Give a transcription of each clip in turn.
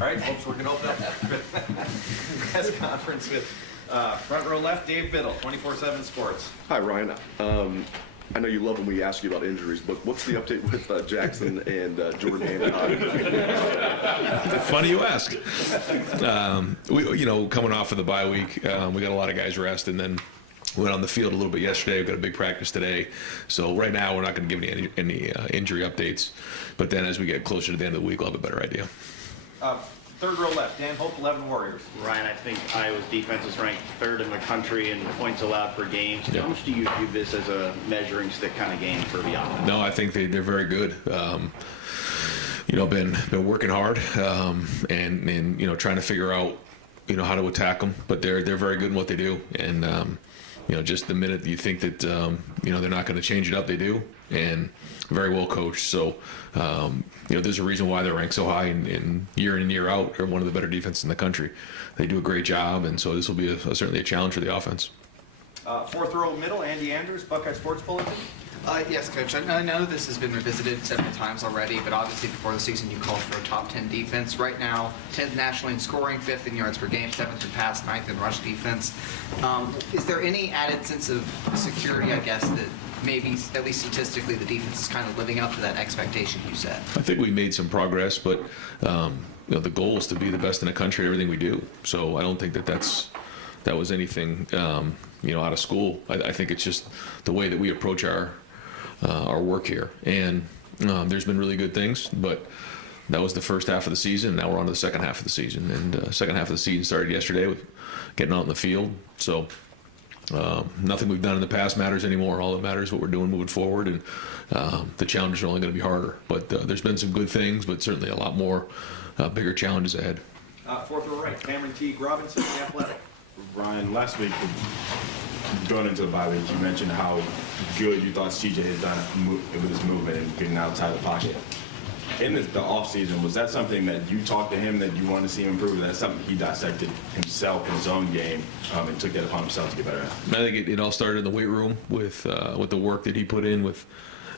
All right, folks, we're going to open up press conference with front row left, Dave Biddle, 24/7 Sports. Hi, Ryan. I know you love when we ask you about injuries, but what's the update with Jackson and Jordan Hammond? Funny you ask. Coming off of the bye week, we got a lot of guys rest, and then went on the field a little bit yesterday. We've got a big practice today. So right now we're not going to give any injury updates. But then as we get closer to the end of the week, we'll have a better idea. Third row left, Dan Hope, 11 Warriors. Ryan, I think Iowa's defense is ranked third in the country in points allowed per game. So Yeah. how much do you view this as a measuring stick kind of game for the offense? No, I think they're very good. Been working hard and trying to figure out how to attack them. But they're very good in what they do. And just the minute you think that they're not going to change it up, they do. And very well coached. So there's a reason why they're ranked so high, and in year out, they're one of the better defenses in the country. They do a great job, and so this will be certainly a challenge for the offense. Fourth row middle, Andy Andrews, Buckeye Sports Bulletin. Yes, Coach. I know this has been revisited several times already, but obviously before the season you called for a top 10 defense. Right now, 10th nationally in scoring, 5th in yards per game, 7th in pass, 9th in rush defense. Is there any added sense of security, I guess, that maybe, at least statistically, the defense is kind of living up to that expectation you set? I think we made some progress, but the goal is to be the best in the country at everything we do. So I don't think that was anything out of school. I think it's just the way that we approach our work here. And there's been really good things, but that was the first half of the season. Now we're on to the second half of the season, and second half of the season started yesterday with getting out in the field. So nothing we've done in the past matters anymore. All that matters is what we're doing moving forward, and the challenges are only going to be harder. But there's been some good things, but certainly a lot more bigger challenges ahead. Fourth row right, Cameron Teague Robinson, The Athletic. Ryan, last week, going into the bye week, you mentioned how good you thought CJ had done with his movement and getting outside the pocket. In the offseason, was that something that you talked to him that you wanted to see him improve? That's something he dissected himself in his own game and took that upon himself to get better at? I think it all started in the weight room with the work that he put in with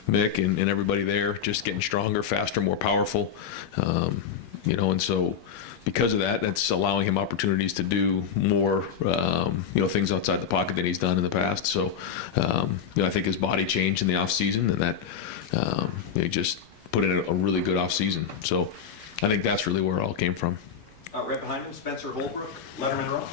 Mick and everybody there, just getting stronger, faster, more powerful. And so because of that, that's allowing him opportunities to do more, things outside the pocket than he's done in the past. So, I think his body changed in the off season, and that he just put in a really good off season. So, I think that's really where it all came from. Right behind him, Spencer Holbrook, Letterman Row.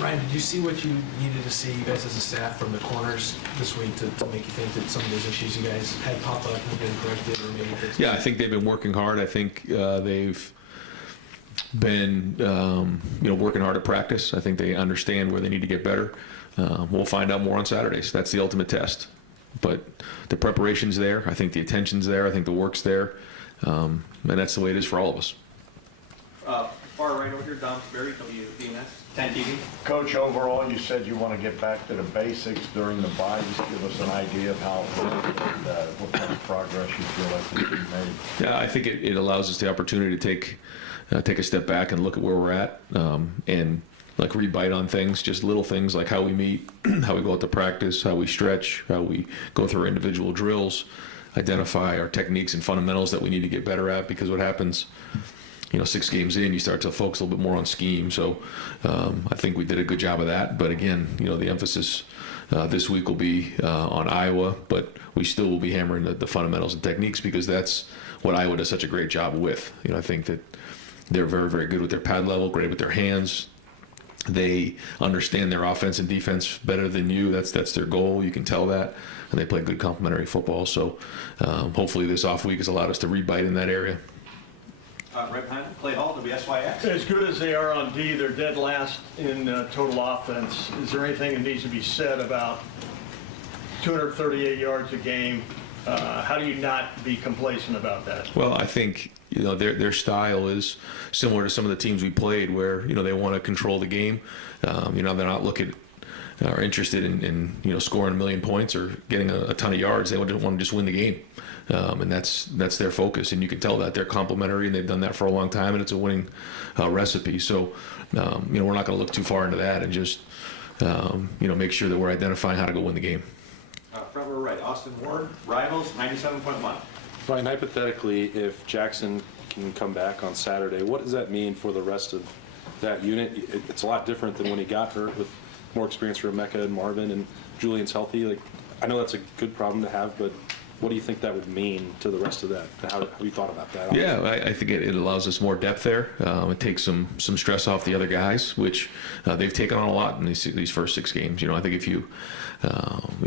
Ryan, did you see what you needed to see, you guys as a staff, from the corners this week to make you think that some of those issues you guys had pop up have been corrected or maybe fixed? Yeah, I think they've been working hard. I think they've been working hard at practice. I think they understand where they need to get better. We'll find out more on Saturdays. That's the ultimate test. But the preparation's there. I think the attention's there. I think the work's there. And that's the way it is for all of us. Far right over here, Don Sperry, WBNS, 10 TV. Coach, overall, you said you want to get back to the basics during the bye. Just give us an idea of how it went and what kind of progress you feel like you've made. Yeah, I think it allows us the opportunity to take a step back and look at where we're at, and like rebite on things, just little things like how we meet, how we go out to practice, how we stretch, how we go through our individual drills, identify our techniques and fundamentals that we need to get better at. Because what happens, 6 games in, you start to focus a little bit more on scheme. So I think we did a good job of that. But again, the emphasis this week will be on Iowa, but we still will be hammering the fundamentals and techniques, because that's what Iowa does such a great job with. I think that they're very, very good with their pad level, great with their hands. They understand their offense and defense better than you. That's their goal. You can tell that. And they play good complementary football. So hopefully this off week has allowed us to rebite in that area. Right behind him, Clay Hall, WSYX. As good as they are on D, they're dead last in total offense. Is there anything that needs to be said about 238 yards a game? How do you not be complacent about that? Well, I think their style is similar to some of the teams we played, where they want to control the game. They're not looking or interested in scoring 1 million points or getting a ton of yards. They want to just win the game, and that's their focus. And you can tell that they're complementary, and they've done that for a long time, and it's a winning recipe. So we're not going to look too far into that, and just make sure that we're identifying how to go win the game. Front row right, Austin Ward, Rivals, 97.1. Ryan, hypothetically, if Jackson and come back on Saturday. What does that mean for the rest of that unit? It's a lot different than when he got hurt, with more experience for Emeka and Marvin, and Julian's healthy. Like, I know that's a good problem to have, but what do you think that would mean to the rest of that? How have you thought about that? Yeah, I think it allows us more depth there. It takes some stress off the other guys, which they've taken on a lot in these first 6 games. I think if you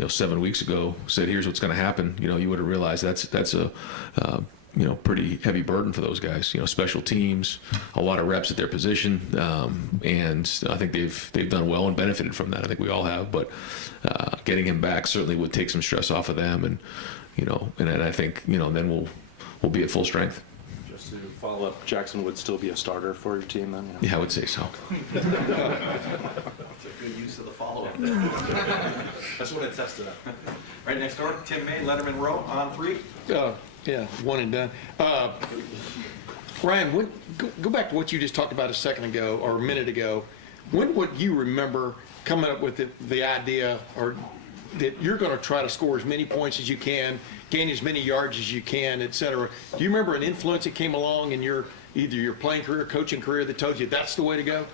7 weeks ago said, here's what's going to happen, you would have realized that's a pretty heavy burden for those guys. Special teams, a lot of reps at their position, and I think they've done well and benefited from that. I think we all have, but getting him back certainly would take some stress off of them, and and I think then we'll be at full strength. Just to follow up, Jackson would still be a starter for your team then? Yeah, I would say so. That's a good use of the follow-up. That's what it tested up. Right next door, Tim May, Letterman Row, on 3. Yeah, one and done. Ryan, go back to what you just talked about a second ago or a minute ago. When would you remember coming up with the idea or that you're going to try to score as many points as you can, gain as many yards as you can, et cetera? Do you remember an influence that came along in either your playing career, coaching career, that told you that's the way to go?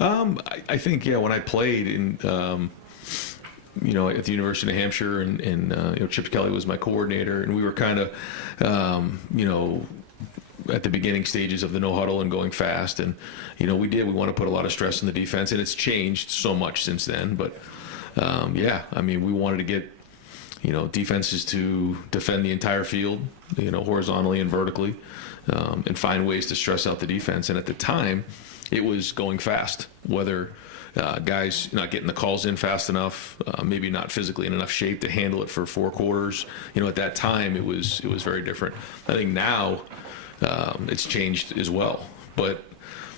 I think, when I played in, at the University of New Hampshire, and Chip Kelly was my coordinator, and we were kind of, at the beginning stages of the no huddle and going fast, and we want to put a lot of stress on the defense, and it's changed so much since then. But we wanted to get defenses to defend the entire field, horizontally and vertically, and find ways to stress out the defense. And at the time, it was going fast, whether guys not getting the calls in fast enough, maybe not physically in enough shape to handle it for 4 quarters. At that time, it was very different. I think now it's changed as well. But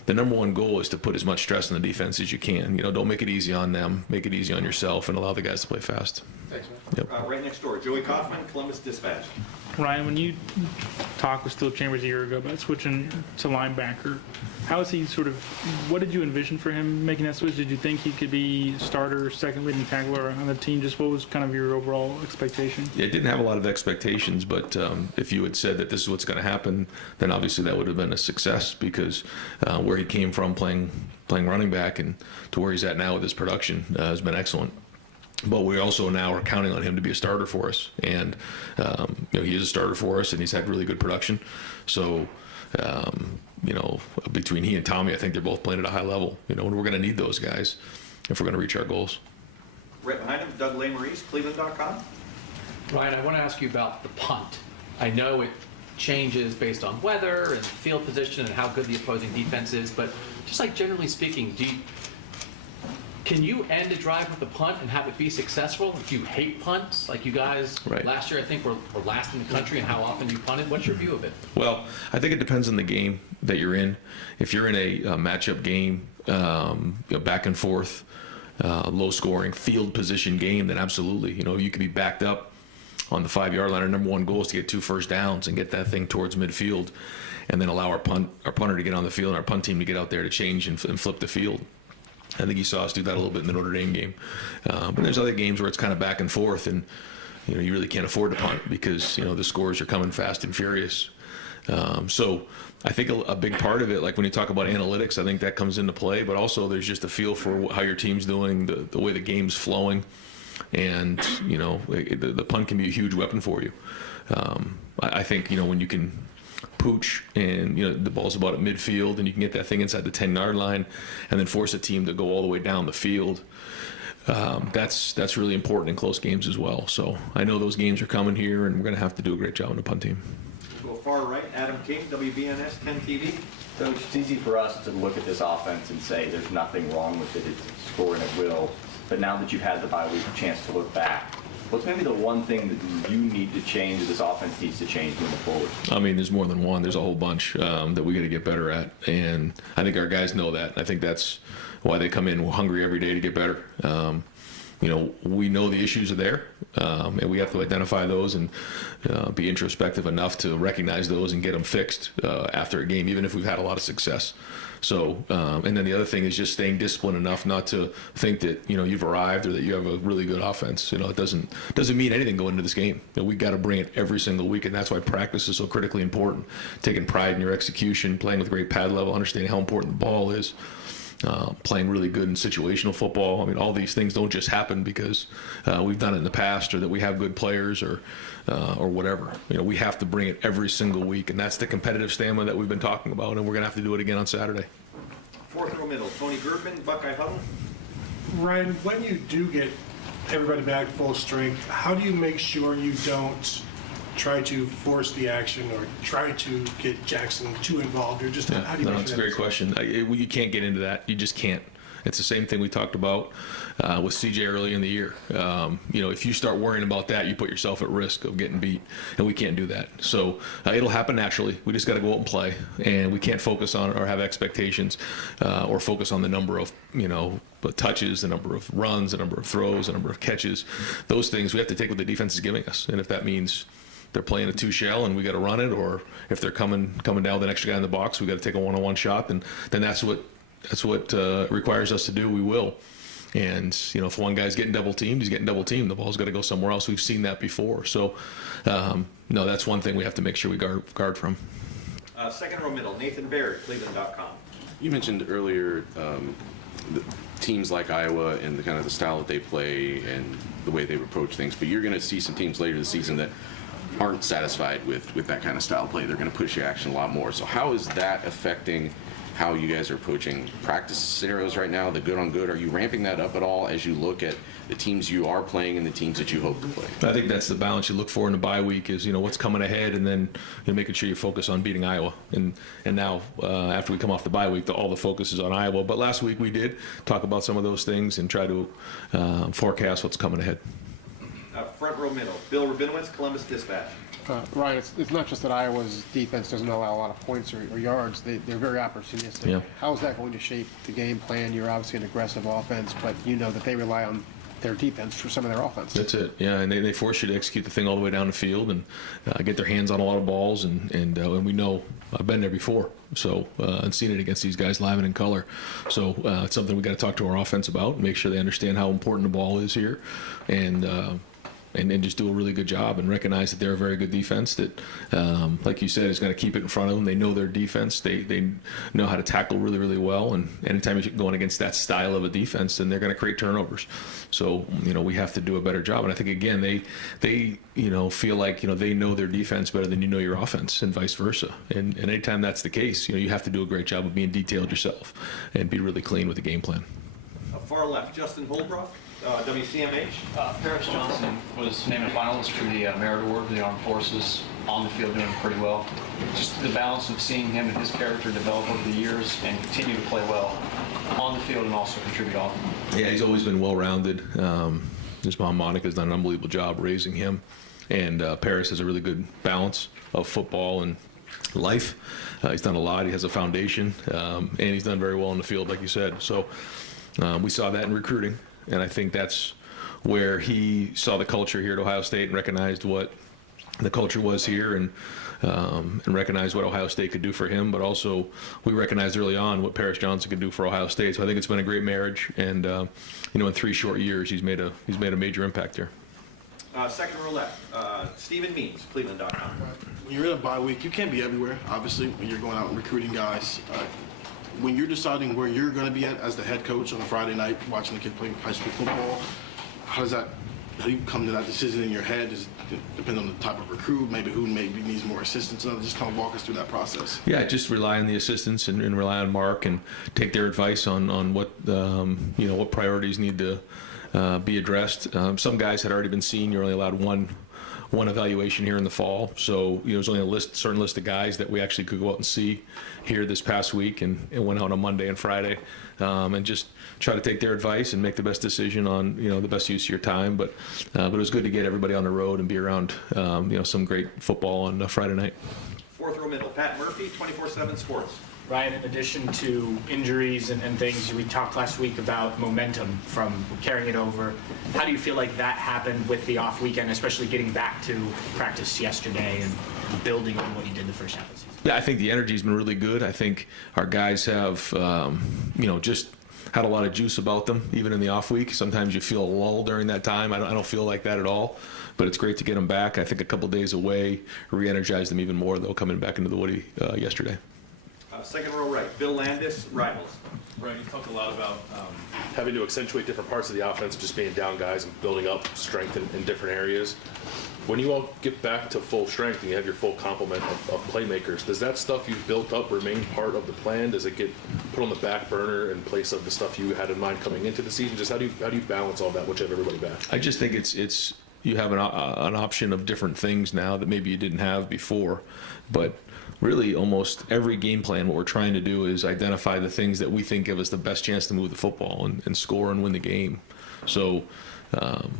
the number one goal is to put as much stress on the defense as you can. Don't make it easy on them. Make it easy on yourself and allow the guys to play fast. Thanks, man. Yep. Right next door, Joey Kaufman, Columbus Dispatch. Ryan, when you talked with Steel Chambers a year ago about switching to linebacker, how is he what did you envision for him making that switch? Did you think he could be starter, second leading tackler on the team? Just what was kind of your overall expectation? Yeah, I didn't have a lot of expectations, but if you had said that this is what's going to happen, then obviously that would have been a success, because where he came from playing running back and to where he's at now with his production has been excellent. But we also now are counting on him to be a starter for us, and he is a starter for us, and he's had really good production. So, between he and Tommy, I think they're both playing at a high level. And we're going to need those guys if we're going to reach our goals. Right behind him, Doug Lesmerises, Cleveland.com. Ryan, I want to ask you about the punt. I know it changes based on weather and field position and how good the opposing defense is, but just like generally speaking, can you end a drive with the punt and have it be successful? If you hate punts, like you guys last year, I think were last in the country in how often you punted. What's your view of it? Well, I think it depends on the game that you're in. If you're in a matchup game, back and forth, low scoring field position game, then absolutely. You could be backed up on the 5-yard line. Our number one goal is to get 2 first downs and get that thing towards midfield, and then allow our punter to get on the field and our punt team to get out there to change and flip the field. I think you saw us do that a little bit in the Notre Dame game. But there's other games where it's kind of back and forth, and you really can't afford to punt because the scores are coming fast and furious. So I think a big part of it, like when you talk about analytics, I think that comes into play. But also there's just a feel for how your team's doing, the way the game's flowing, and the punt can be a huge weapon for you. I think when you can pooch and the ball's about at midfield and you can get that thing inside the 10-yard line and then force a team to go all the way down the field, that's really important in close games as well. So I know those games are coming here, and we're going to have to do a great job on the punt team. We'll go far right, Adam King, WBNS 10 TV. Coach, it's easy for us to look at this offense and say there's nothing wrong with it, it's scoring at will. But now that you've had the bye week chance to look back, what's maybe the one thing that you need to change, that this offense needs to change moving forward? I mean, there's more than one. There's a whole bunch that we got to get better at, and I think our guys know that. I think that's why they come in hungry every day to get better. we know the issues are there, and we have to identify those and be introspective enough to recognize those and get them fixed after a game, even if we've had a lot of success. So, and then the other thing is just staying disciplined enough not to think that you've arrived or that you have a really good offense. It doesn't mean anything going into this game. We got to bring it every single week, and that's why practice is so critically important. Taking pride in your execution, playing with great pad level, understanding how important the ball is. Playing really good in situational football. I mean, all these things don't just happen because we've done it in the past or that we have good players or whatever. We have to bring it every single week, and that's the competitive stamina that we've been talking about, and we're going to have to do it again on Saturday. Fourth row middle, Tony Gertman, Buckeye Huddle. Ryan, when you do get everybody back full strength, how do you make sure you don't try to force the action or try to get Jackson too involved, or just how do you make That's a great question. You can't get into that. You just can't. It's the same thing we talked about with CJ early in the year. If you start worrying about that, you put yourself at risk of getting beat, and we can't do that. So it'll happen naturally. We just got to go out and play, and we can't focus on or have expectations or focus on the number of the touches, the number of runs, the number of throws, the number of catches. Those things we have to take what the defense is giving us, and if that means they're playing a 2-shell and we got to run it, or if they're coming down with an extra guy in the box, we got to take a one-on-one shot, then that's what requires us to do. We will. And if one guy's getting double teamed, he's getting double teamed. The ball's got to go somewhere else. We've seen that before. So no, that's one thing we have to make sure we guard from. Second row middle, Nathan Baird, Cleveland.com. You mentioned earlier the teams like Iowa and the kind of the style that they play and the way they approach things, but you're going to see some teams later this season that aren't satisfied with that kind of style play. They're going to push your action a lot more. So how is that affecting how you guys are approaching practice scenarios right now, the good on good? Are you ramping that up at all as you look at the teams you are playing and the teams that you hope to play? I think that's the balance you look for in the bye week is, what's coming ahead, and then making sure you focus on beating Iowa. And now, after we come off the bye week, all the focus is on Iowa. But last week we did talk about some of those things and try to forecast what's coming ahead. Front row middle, Bill Rabinowitz, Columbus Dispatch. Ryan, it's not just that Iowa's defense doesn't allow a lot of points or yards. They're very opportunistic. Yeah. How is that going to shape the game plan? You're obviously an aggressive offense, but that they rely on their defense for some of their offense. That's it. Yeah, and they force you to execute the thing all the way down the field and get their hands on a lot of balls. And we know I've been there before, so and seen it against these guys live and in color. So it's something we got to talk to our offense about, make sure they understand how important the ball is here, and just do a really good job and recognize that they're a very good defense that, like you said, is going to keep it in front of them. They know their defense. They know how to tackle really, really well. And anytime you're going against that style of a defense, then they're going to create turnovers. So, we have to do a better job. And I think, again, they feel like, they know their defense better than you know your offense and vice versa. And anytime that's the case, you have to do a great job of being detailed yourself and be really clean with the game plan. Far left, Justin Holbrook, WCMH. Paris Johnson was named a finalist for the Merit Award for the Armed Forces, on the field doing pretty well. Just the balance of seeing him and his character develop over the years and continue to play well on the field and also contribute offensively. Yeah, he's always been well-rounded. His mom, Monica's done an unbelievable job raising him. And Paris has a really good balance of football and life. He's done a lot. He has a foundation, and he's done very well on the field, like you said. So we saw that in recruiting, and I think that's where he saw the culture here at Ohio State and recognized what the culture was here and recognized what Ohio State could do for him, but also we recognized early on what Paris Johnson could do for Ohio State. So I think it's been a great marriage, and in 3 short years, he's made a major impact here. Second row left, Stephen Means, Cleveland.com. When you're in a bye week, you can't be everywhere, obviously, when you're going out and recruiting guys. When you're deciding where you're going to be at as the head coach on a Friday night, watching the kid play high school football, how do you come to that decision in your head? Does it depend on the type of recruit, who needs more assistance? Just kind of walk us through that process. Yeah, just rely on the assistants and rely on Mark and take their advice on what what priorities need to be addressed. Some guys had already been seen. You're only allowed one evaluation here in the fall, so there's only a certain list of guys that we actually could go out and see here this past week, and it went out on Monday and Friday, and just try to take their advice and make the best decision on the best use of your time. But it was good to get everybody on the road and be around some great football on Friday night. Fourth row middle, Pat Murphy, 24/7 Sports. Ryan, in addition to injuries and things, we talked last week about momentum from carrying it over. How do you feel like that happened with the off weekend, especially getting back to practice yesterday and building on what you did the first half of the season? Yeah, I think the energy's been really good. I think our guys have, just had a lot of juice about them, even in the off week. Sometimes you feel a lull during that time. I don't feel like that at all, but it's great to get them back. I think a couple days away re-energized them even more, though, coming back into the Woody yesterday. Second row right, Bill Landis, Rivals. Right, you talked a lot about having to accentuate different parts of the offense, just being down guys and building up strength in different areas. When you all get back to full strength and you have your full complement of playmakers, does that stuff you've built up remain part of the plan? Does it get put on the back burner in place of the stuff you had in mind coming into the season? Just how do you balance all that once you have everybody back? I just think it's you have an option of different things now that maybe you didn't have before, but really almost every game plan, what we're trying to do is identify the things that we think give us the best chance to move the football and score and win the game. So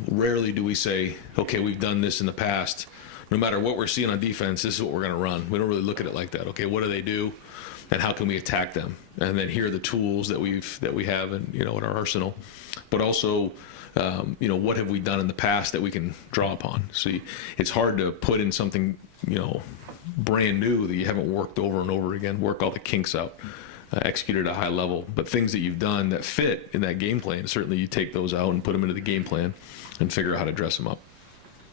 rarely do we say, okay, we've done this in the past. No matter what we're seeing on defense, this is what we're going to run. We don't really look at it like that. Okay, what do they do, and how can we attack them? And then here are the tools that we have in our arsenal. But also, what have we done in the past that we can draw upon? See, it's hard to put in something, brand new that you haven't worked over and over again, work all the kinks out, execute at a high level. But things that you've done that fit in that game plan, certainly you take those out and put them into the game plan and figure out how to dress them up.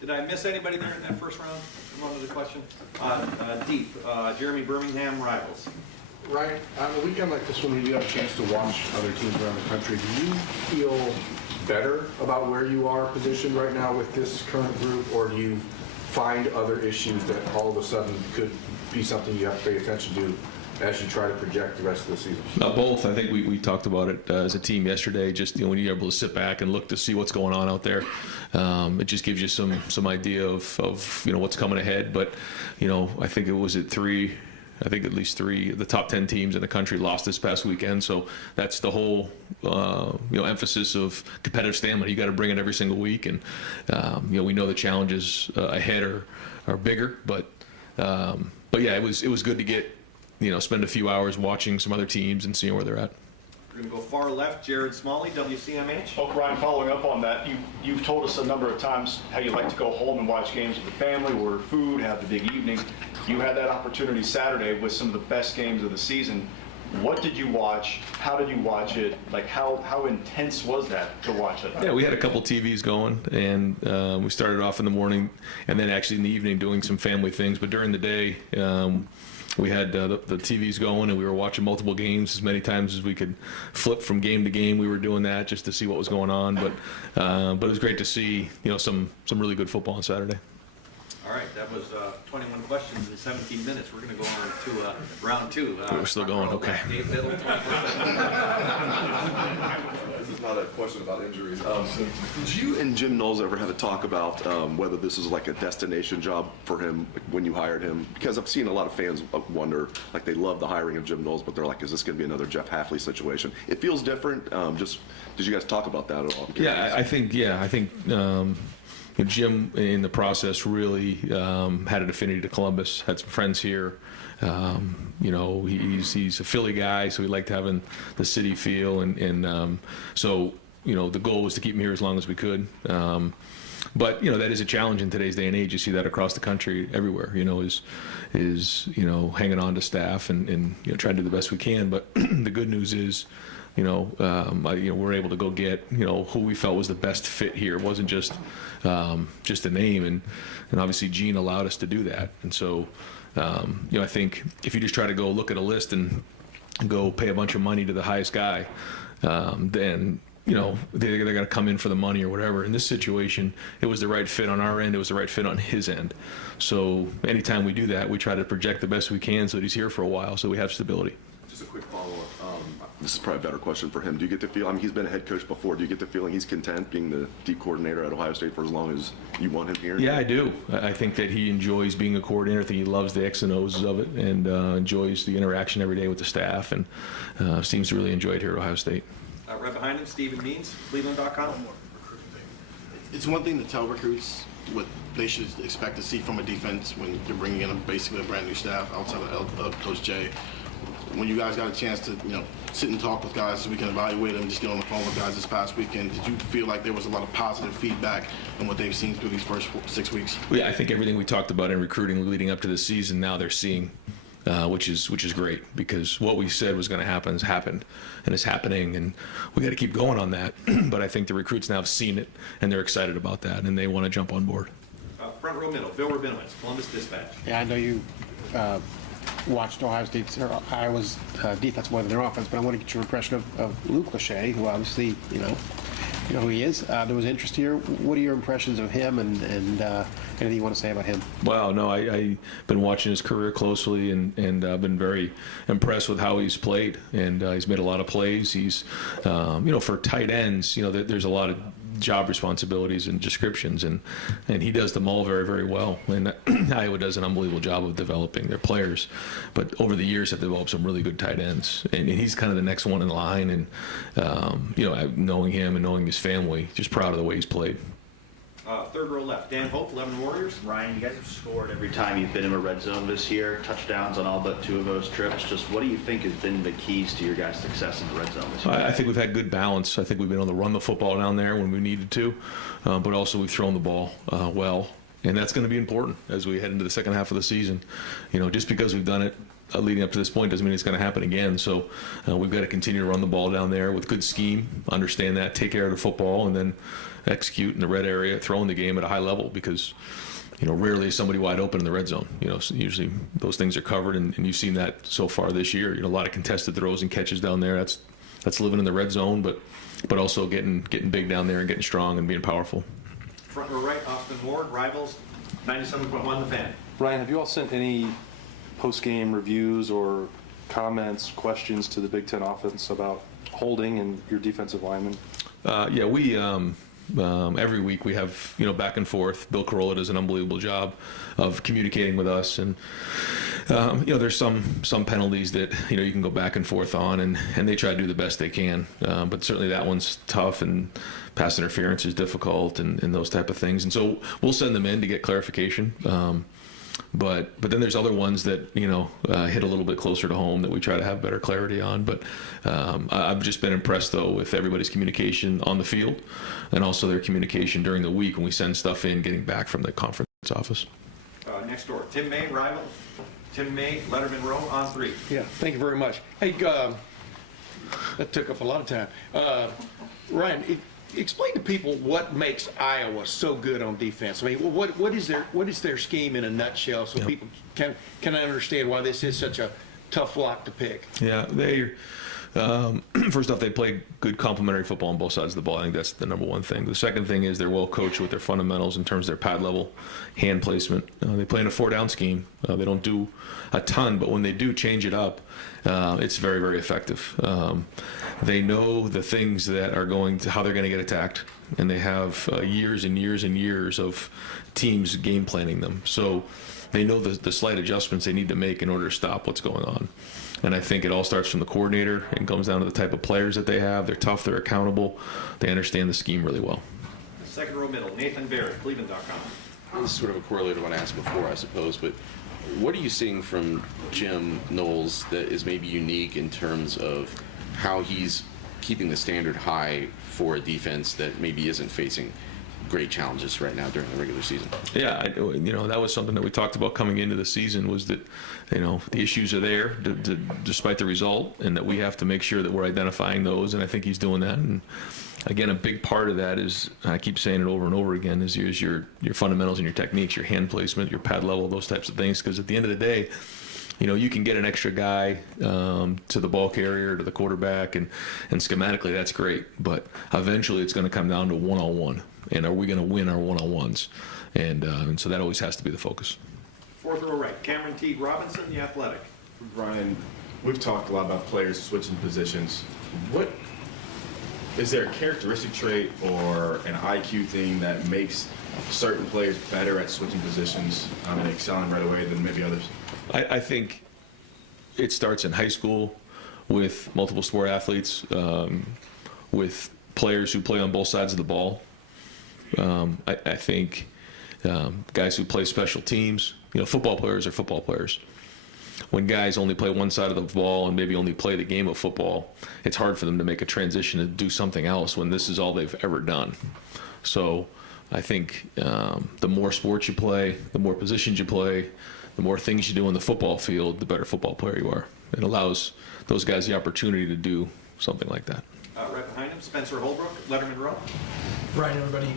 Did I miss anybody there in that first round? One other question. Deep, Jeremy Birmingham, Rivals. Ryan, on a weekend like this one, when you have a chance to watch other teams around the country, do you feel better about where you are positioned right now with this current group, or do you find other issues that all of a sudden could be something you have to pay attention to as you try to project the rest of the season? Both. I think we talked about it as a team yesterday. Just when you're able to sit back and look to see what's going on out there, it just gives you some idea of what's coming ahead. But I think it was at least three of the top 10 teams in the country lost this past weekend. So that's the whole emphasis of competitive stamina. You got to bring it every single week, and we know the challenges ahead are bigger. But yeah, it was good to get spend a few hours watching some other teams and seeing where they're at. We're going to go far left, Jared Smalley, WCMH. Oh, Ryan, following up on that, you've told us a number of times how you like to go home and watch games with the family, order food, have the big evening. You had that opportunity Saturday with some of the best games of the season. What did you watch? How did you watch it? Like, how intense was that to watch it? Yeah, we had a couple TVs going, and we started off in the morning, and then actually in the evening doing some family things. But during the day, we had the TVs going, and we were watching multiple games as many times as we could flip from game to game. We were doing that just to see what was going on. But it was great to see some really good football on Saturday. All right, that was 21 questions in 17 minutes. We're going to go on to round two. We're still going, okay. Dave Biddle, This is not a question about injuries. Did you and Jim Knowles ever have a talk about whether this is like a destination job for him when you hired him? Because I've seen a lot of fans wonder, like they love the hiring of Jim Knowles, but they're like, is this going to be another Jeff Hafley situation? It feels different. Did you guys talk about that at all? Yeah, I think Jim, in the process, really had an affinity to Columbus, had some friends here. He's a Philly guy, so he liked having the city feel. So the goal was to keep him here as long as we could. But that is a challenge in today's day and age. You see that across the country, everywhere. Is hanging on to staff and trying to do the best we can. But the good news is, we're able to go get who we felt was the best fit here. It wasn't just a name, and obviously Gene allowed us to do that. And so I think if you just try to go look at a list and go pay a bunch of money to the highest guy, then they're going to come in for the money or whatever. In this situation, it was the right fit on our end. It was the right fit on his end. So anytime we do that, we try to project the best we can so that he's here for a while, so we have stability. Just a quick follow-up. This is probably a better question for him. Do you get the feel, he's been a head coach before, do you get the feeling he's content being the D coordinator at Ohio State for as long as you want him here? Yeah, I do. I think that he enjoys being a coordinator. I think he loves the X and O's of it and enjoys the interaction every day with the staff, and seems to really enjoy it here at Ohio State. Right behind him, Stephen Means, Cleveland.com. It's one thing to tell recruits what they should expect to see from a defense when you're bringing in basically a brand new staff outside of Coach Jay. when you guys got a chance to, sit and talk with guys so we can evaluate them, just get on the phone with guys this past weekend, did you feel like there was a lot of positive feedback in what they've seen through these first 6 weeks? Yeah, I think everything we talked about in recruiting leading up to the season, now they're seeing, which is great, because what we said was going to happen has happened, and it's happening, and we got to keep going on that. But I think the recruits now have seen it, and they're excited about that, and they want to jump on board. Front row middle, Bill Rabinowitz, Columbus Dispatch. Yeah, I know you watched Iowa's defense more than their offense, but I want to get your impression of Luke Lachey, who obviously, you know who he is. There was interest here. What are your impressions of him, and anything you want to say about him? Well, no, I've been watching his career closely, and I've been very impressed with how he's played, and he's made a lot of plays. He's, for tight ends, there's a lot of job responsibilities and descriptions, and he does them all very, very well. And Iowa does an unbelievable job of developing their players, but over the years have developed some really good tight ends, and he's kind of the next one in line. And knowing him and knowing his family, just proud of the way he's played. Third row left, Dan Hope, 11 Warriors. Ryan, you guys have scored every time you've been in a red zone this year, touchdowns on all but 2 of those trips. Just what do you think has been the keys to your guys' success in the red zone this year? I think we've had good balance. I think we've been able to run the football down there when we needed to, but also we've thrown the ball well, and that's going to be important as we head into the second half of the season. Just because we've done it leading up to this point doesn't mean it's going to happen again. So we've got to continue to run the ball down there with good scheme, understand that, take care of the football, and then execute in the red area, throwing the game at a high level, because rarely is somebody wide open in the red zone. So usually those things are covered, and you've seen that so far this year. A lot of contested throws and catches down there. That's living in the red zone, but also getting big down there and getting strong and being powerful. Front row right, Austin Ward, Rivals, 97.1 The Fan. Ryan, have you all sent any post-game reviews or comments, questions to the Big Ten offense about holding and your defensive linemen? Yeah, we every week we have back and forth. Bill Carolla does an unbelievable job of communicating with us, and there's some penalties that you can go back and forth on, and they try to do the best they can. But certainly that one's tough, and pass interference is difficult, and those type of things. And so we'll send them in to get clarification. But then there's other ones that hit a little bit closer to home that we try to have better clarity on. But I've just been impressed though with everybody's communication on the field, and also their communication during the week when we send stuff in, getting back from the conference office. Next door, Tim May, Rivals. Tim May, Letterman Row, on 3. Yeah, thank you very much. Hey, that took up a lot of time. Ryan, explain to people what makes Iowa so good on defense. I mean, what is their scheme in a nutshell, so people can understand why this is such a tough lock to pick? Yeah, they first off, they play good complementary football on both sides of the ball. I think that's the number one thing. The second thing is they're well coached with their fundamentals in terms of their pad level, hand placement. They play in a 4-down scheme. They don't do a ton, but when they do change it up, it's very, very effective. They know the things that are how they're going to get attacked, and they have years and years and years of teams game planning them. So they know the slight adjustments they need to make in order to stop what's going on. And I think it all starts from the coordinator and comes down to the type of players that they have. They're tough, they're accountable, they understand the scheme really well. Second row middle, Nathan Barrett, Cleveland.com. This is sort of a corollary to what I asked before, I suppose, but what are you seeing from Jim Knowles that is maybe unique in terms of how he's keeping the standard high for a defense that maybe isn't facing great challenges right now during the regular season? Yeah, that was something that we talked about coming into the season, was that the issues are there despite the result, and that we have to make sure that we're identifying those, and I think he's doing that. And again, a big part of that is, I keep saying it over and over again, is your fundamentals and your techniques, your hand placement, your pad level, those types of things, because at the end of the day, you can get an extra guy to the ball carrier, to the quarterback, and schematically that's great, but eventually it's going to come down to one-on-one, and are we going to win our one-on-ones? And so that always has to be the focus. Fourth row right, Cameron Teague Robinson, The Athletic. Brian, we've talked a lot about players switching positions. What is there a characteristic trait or an IQ thing that makes certain players better at switching positions and excelling right away than maybe others? I think it starts in high school with multiple sport athletes, with players who play on both sides of the ball. I think guys who play special teams, football players are football players. when guys only play one side of the ball and maybe only play the game of football, it's hard for them to make a transition and do something else when this is all they've ever done. So I think the more sports you play, the more positions you play, the more things you do on the football field, the better football player you are. It allows those guys the opportunity to do something like that. Right behind him, Spencer Holbrook, Letterman Row. Brian, everybody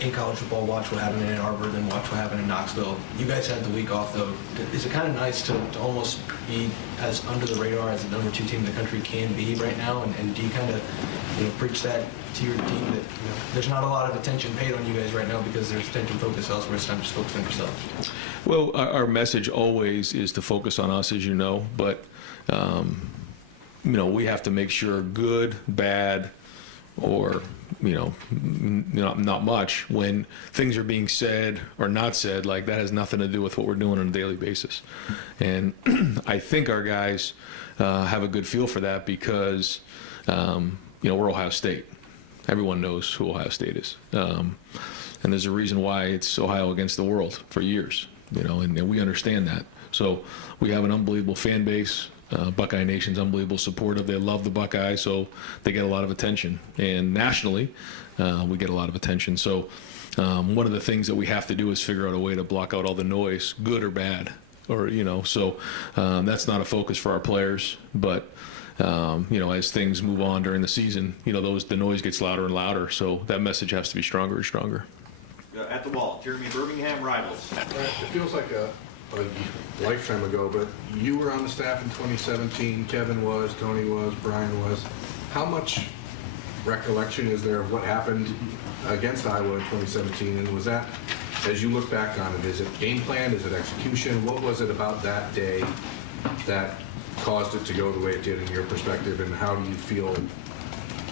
in college football watch what happened in Ann Arbor, then watch what happened in Knoxville. You guys had the week off, though. Is it kind of nice to almost be as under the radar as the number 2 team in the country can be right now? And do you kind of preach that to your team that there's not a lot of attention paid on you guys right now because there's attention focused elsewhere? It's time to focus on yourselves. Well, our message always is to focus on us, as you know, but we have to make sure good, bad, or not much, when things are being said or not said, like that has nothing to do with what we're doing on a daily basis. And I think our guys have a good feel for that because we're Ohio State. Everyone knows who Ohio State is, and there's a reason why it's Ohio against the world for years. And we understand that. So we have an unbelievable fan base. Buckeye Nation's unbelievable supportive. They love the Buckeyes, so they get a lot of attention. And nationally, we get a lot of attention. So one of the things that we have to do is figure out a way to block out all the noise, good or bad, or so that's not a focus for our players. But as things move on during the season, the noise gets louder and louder. So that message has to be stronger and stronger. At the wall, Jeremy Birmingham, Rivals. It feels like a lifetime ago, but you were on the staff in 2017, Kevin was, Tony was, Brian was. How much recollection is there of what happened against Iowa in 2017? And was that, as you look back on it, is it game plan, is it execution? What was it about that day that caused it to go the way it did in your perspective, and how do you feel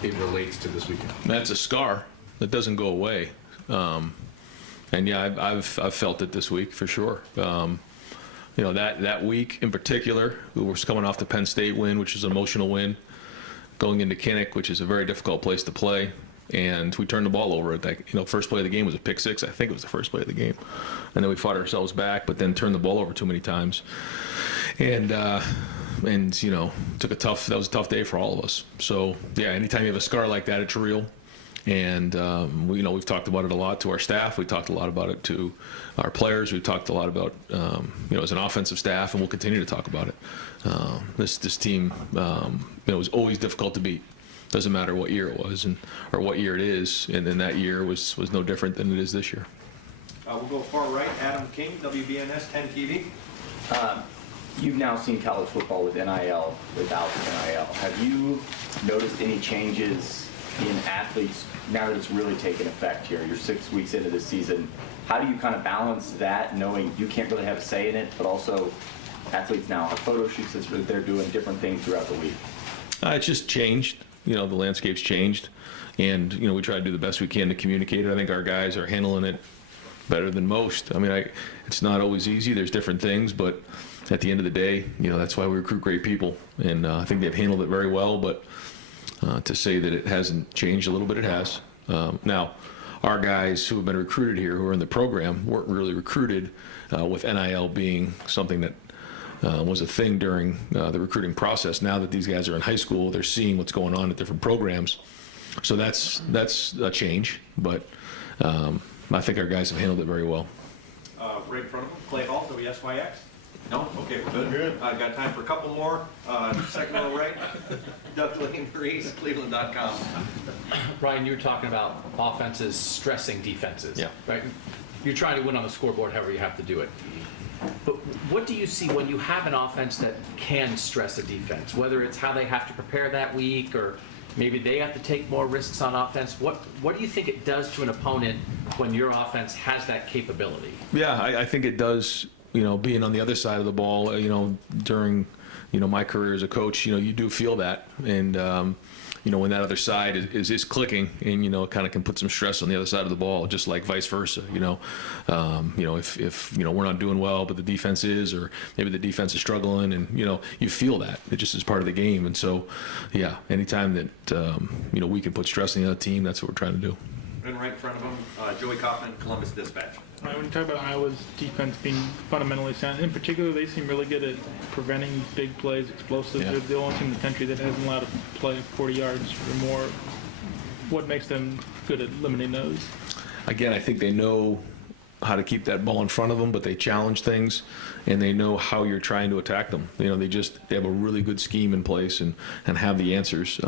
it relates to this weekend? That's a scar that doesn't go away. And yeah, I've felt it this week for sure. That week in particular, we were coming off the Penn State win, which is an emotional win, going into Kinnick, which is a very difficult place to play, and we turned the ball over. First play of the game was a pick six. I think it was the first play of the game, and then we fought ourselves back, but then turned the ball over too many times, and that was a tough day for all of us. So yeah, anytime you have a scar like that, it's real. And we've talked about it a lot to our staff. We talked a lot about it to our players. We've talked a lot about as an offensive staff, and we'll continue to talk about it. This team was always difficult to beat. Doesn't matter what year it was or what year it is, and then that year was no different than it is this year. We'll go far right. Adam King, WBNS 10 TV. You've now seen college football with NIL, without NIL. Have you noticed any changes in athletes now that it's really taken effect here? You're 6 weeks into this season. How do you kind of balance that, knowing you can't really have a say in it, but also athletes now have photo shoots that they're doing different things throughout the week? It's just changed. The landscape's changed, and we try to do the best we can to communicate it. I think our guys are handling it better than most. I mean, it's not always easy. There's different things, but at the end of the day, that's why we recruit great people, and I think they've handled it very well. But to say that it hasn't changed a little bit, it has. Now, our guys who have been recruited here, who are in the program, weren't really recruited with NIL being something that was a thing during the recruiting process. Now that these guys are in high school, they're seeing what's going on at different programs. So that's a change, but I think our guys have handled it very well. Right in front of him, Clay Hall, WSYX. No? Okay, we're good. Good. Got time for a couple more. Second row right. Doug Lane, Reese, Cleveland.com. Ryan, you were talking about offenses stressing defenses. Yeah. Right? You're trying to win on the scoreboard however you have to do it. But what do you see when you have an offense that can stress a defense, whether it's how they have to prepare that week or maybe they have to take more risks on offense? What do you think it does to an opponent when your offense has that capability? Yeah, I think it does. Being on the other side of the ball, during, my career as a coach, you do feel that. And, when that other side is clicking and, it kind of can put some stress on the other side of the ball, just like vice versa, if we're not doing well, but the defense is, or maybe the defense is struggling and, you feel that. It just is part of the game. And so, yeah, anytime that, we can put stress on the other team, that's what we're trying to do. And right in front of him, Joey Kaufman, Columbus Dispatch. When you talk about Iowa's defense being fundamentally sound, in particular, they seem really good at preventing big plays, explosives. Yeah. They're the only team in the country that hasn't allowed to play 40 yards or more. What makes them good at limiting those? Again, I think they know how to keep that ball in front of them, but they challenge things, and they know how you're trying to attack them. They have a really good scheme in place and have the answers.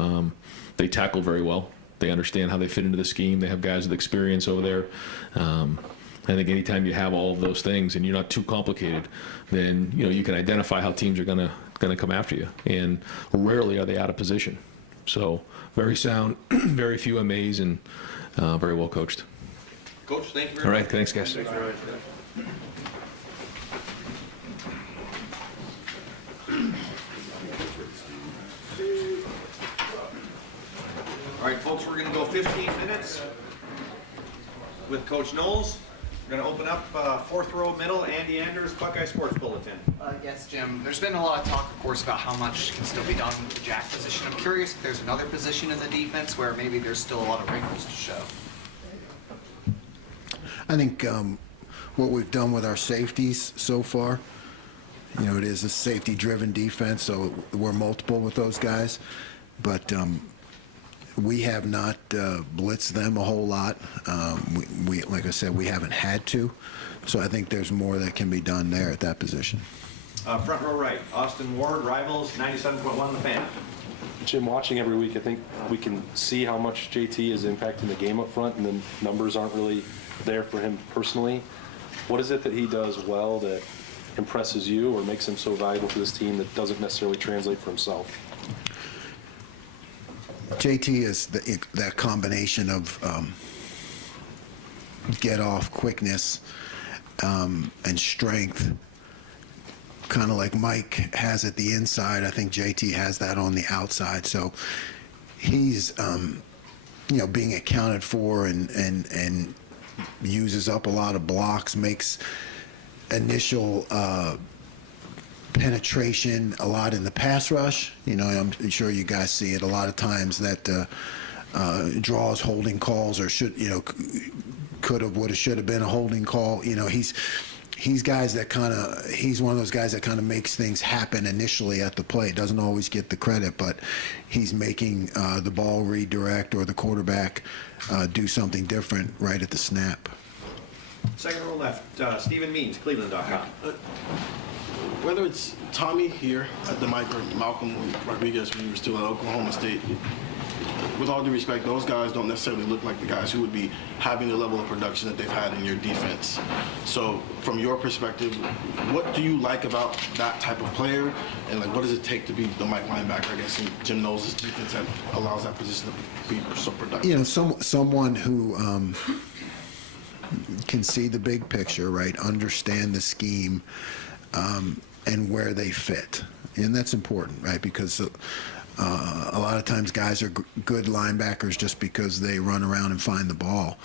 They tackle very well. They understand how they fit into the scheme. They have guys with experience over there. I think anytime you have all of those things and you're not too complicated, then you can identify how teams are gonna come after you. And rarely are they out of position. So very sound, very few MAs, and very well coached. Coach, thank you very much. All right, thanks, guys. All right, folks, we're going to go 15 minutes with Coach Knowles. We're going to open up fourth row middle, Andy Anders, Buckeye Sports Bulletin. Yes, Jim. There's been a lot of talk, of course, about how much can still be done with the jack position. I'm curious if there's another position in the defense where maybe there's still a lot of wrinkles to show. I think what we've done with our safeties so far, it is a safety-driven defense, so we're multiple with those guys. But we have not blitzed them a whole lot. We, like I said, we haven't had to. So I think there's more that can be done there at that position. Front row right, Austin Ward, Rivals, 97.1 The Fan. Jim, watching every week, I think we can see how much JT is impacting the game up front, and the numbers aren't really there for him personally. What is it that he does well that impresses you or makes him so valuable to this team that doesn't necessarily translate for himself? JT is that combination of get-off quickness and strength, kind of like Mike has at the inside. I think JT has that on the outside. So he's, being accounted for and uses up a lot of blocks, makes initial penetration a lot in the pass rush. I'm sure you guys see it a lot of times that draws holding calls or could have, would have, should have been a holding call. He's guys that he's one of those guys that kind of makes things happen initially at the play. Doesn't always get the credit, but he's making the ball redirect or the quarterback do something different right at the snap. Second row left, Stephen Means, Cleveland.com. Whether it's Tommy here at the mic or Malcolm Rodriguez when you were still at Oklahoma State, with all due respect, those guys don't necessarily look like the guys who would be having the level of production that they've had in your defense. So from your perspective, what do you like about that type of player? And what does it take to be the Mike linebacker, I guess, in Jim Knowles' defense that allows that position to be so productive? Someone who can see the big picture, right? Understand the scheme, and where they fit. And that's important, right? Because a lot of times guys are good linebackers just because they run around and find the ball.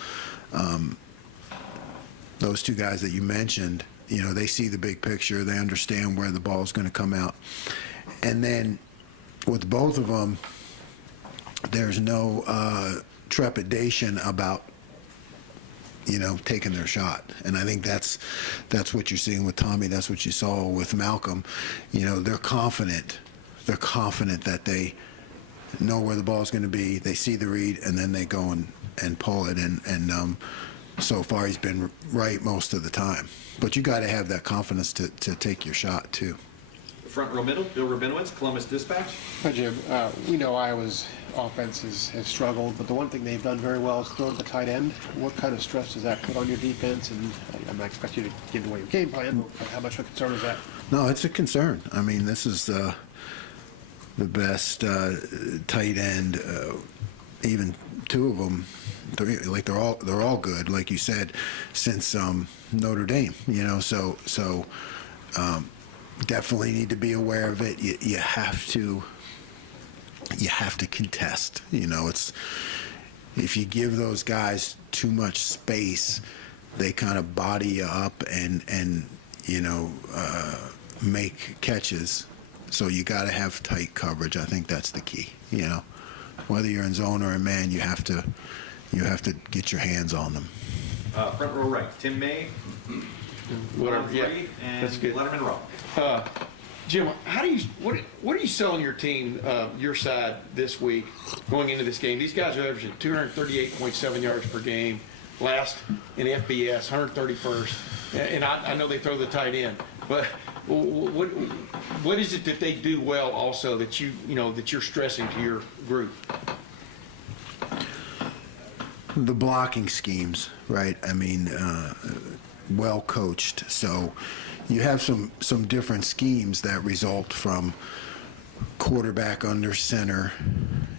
Those two guys that you mentioned, they see the big picture. They understand where the ball is going to come out. And then with both of them, there's no trepidation about taking their shot. And I think that's what you're seeing with Tommy. That's what you saw with Malcolm. They're confident. They're confident that they know where the ball is going to be. They see the read, and then they go and pull it. And so far, he's been right most of the time. But you got to have that confidence to take your shot, too. Front row middle, Bill Rabinowitz, Columbus Dispatch. Hi, Jim. We know Iowa's offense has struggled, but the one thing they've done very well is throw the tight end. What kind of stress does that put on your defense? And I'm not expecting you to give away your game plan, but how much of a concern is that? No, it's a concern. I mean, this is the best tight end. Even two of them, they're all good, like you said, since Notre Dame. So definitely need to be aware of it. You have to contest. It's, if you give those guys too much space, they kind of body you up and make catches. So you got to have tight coverage. I think that's the key. Whether you're in zone or in man, you have to get your hands on them. Front row right, Tim May, Whatever, Ron yeah, Freed, and that's good. Letterman Rowe. Jim, what are you selling your team, your side this week going into this game? These guys are averaging 238.7 yards per game, last in FBS, 131st, and I know they throw the tight end, but what is it that they do well also that that you're stressing to your group? The blocking schemes, right? I mean, well coached. So you have some different schemes that result from quarterback under center,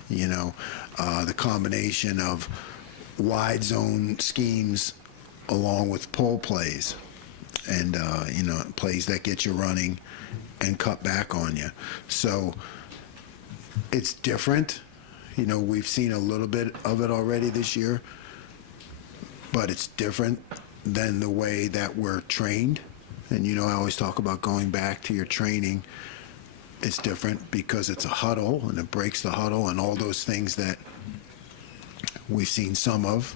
the combination of wide zone schemes along with pull plays and, plays that get you running and cut back on you. So it's different. We've seen a little bit of it already this year, but it's different than the way that we're trained. And I always talk about going back to your training. It's different because it's a huddle and it breaks the huddle and all those things that we've seen some of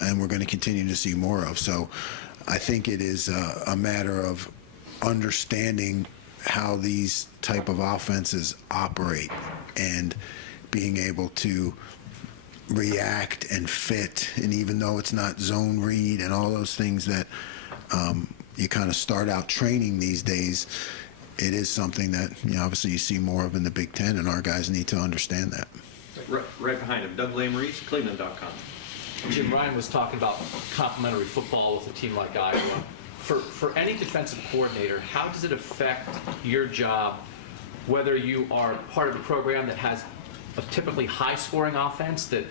and we're going to continue to see more of. So I think it is a matter of understanding how these type of offenses operate and being able to react and fit, and even though it's not zone read and all those things that you kind of start out training these days, it is something that obviously you see more of in the Big Ten, and our guys need to understand that. Right behind him, Doug Lamereese, Cleveland.com. Jim, Ryan was talking about complementary football with a team like Iowa. For any defensive coordinator, how does it affect your job, whether you are part of a program that has a typically high-scoring offense that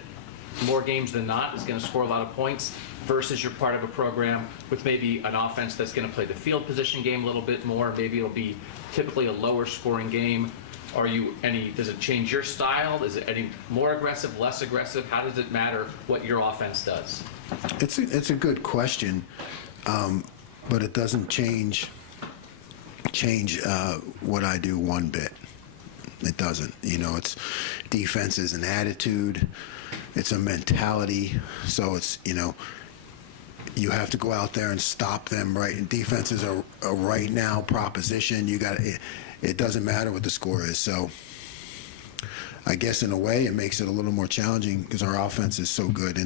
more games than not is going to score a lot of points, versus you're part of a program with maybe an offense that's going to play the field position game a little bit more, maybe it'll be typically a lower-scoring game. Does it change your style? Is it any more aggressive, less aggressive? How does it matter what your offense does? It's a good question, but it doesn't change what I do one bit. It doesn't. It's defense is an attitude. It's a mentality. So it's, you have to go out there and stop them, right? And defense is a right now proposition. It doesn't matter what the score is. So I guess in a way it makes it a little more challenging because our offense is so good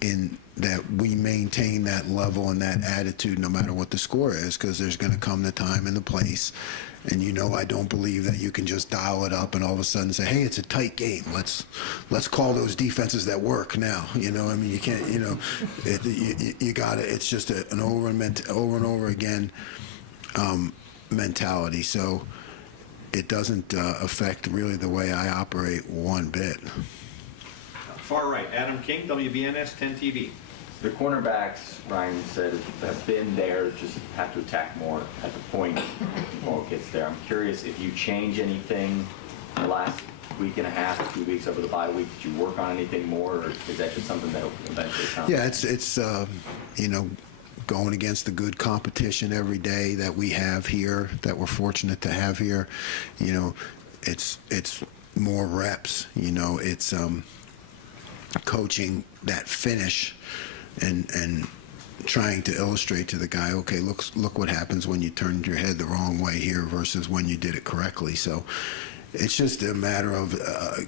in that we maintain that level and that attitude no matter what the score is, because there's going to come the time and the place. And I don't believe that you can just dial it up and all of a sudden say, hey, it's a tight game. Let's call those defenses that work now. You can't, you got it. It's just an over and over again mentality. So it doesn't affect really the way I operate one bit. Far right, Adam King, WBNS 10 TV. The cornerbacks, Ryan said, have been there, just have to attack more at the point the ball gets there. I'm curious if you change anything in the last week and a half, 2 weeks over the bye week. Did you work on anything more, or is that just something that will eventually come? Yeah, it's going against the good competition every day that we have here, that we're fortunate to have here. It's more reps. It's coaching that finish. And trying to illustrate to the guy, okay, look what happens when you turned your head the wrong way here versus when you did it correctly. So it's just a matter of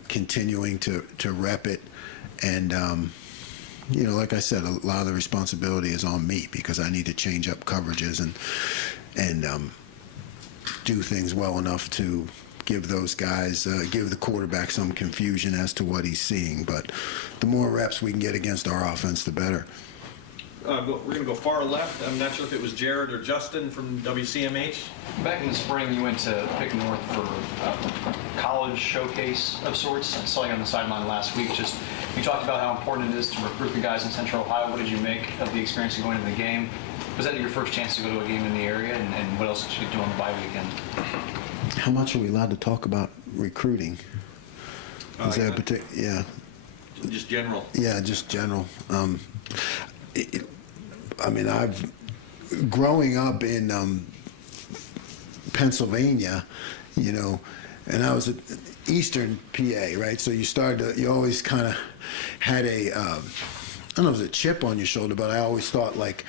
continuing to rep it. And, like I said, a lot of the responsibility is on me because I need to change up coverages and do things well enough to give those guys, give the quarterback some confusion as to what he's seeing. But the more reps we can get against our offense, the better. We're going to go far left. I'm not sure if it was Jared or Justin from WCMH. Back in the spring, you went to Pick North for a college showcase of sorts. I saw you on the sideline last week. You talked about how important it is to recruit the guys in Central Ohio. What did you make of the experience of going to the game? Was that your first chance to go to a game in the area? And what else did you do on the bye weekend? How much are we allowed to talk about recruiting? Is that particular? Yeah. Just general. Yeah, just general. Growing up in Pennsylvania, and I was at Eastern PA, right? So you always kind of had a don't know if it was a chip on your shoulder, but I always thought like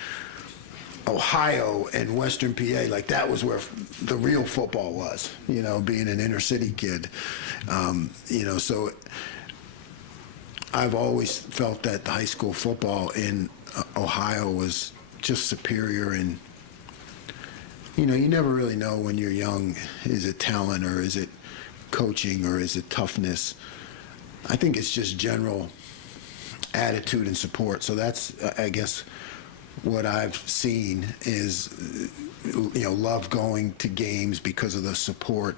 Ohio and Western PA, like that was where the real football was, you know, being an inner city kid. You know, so I've always felt that the high school football in Ohio was just superior, and you know, you never really know when you're young, is it talent or is it coaching or is it toughness? I think it's just general attitude and support. So that's, I guess, what I've seen is, you know, love going to games because of the support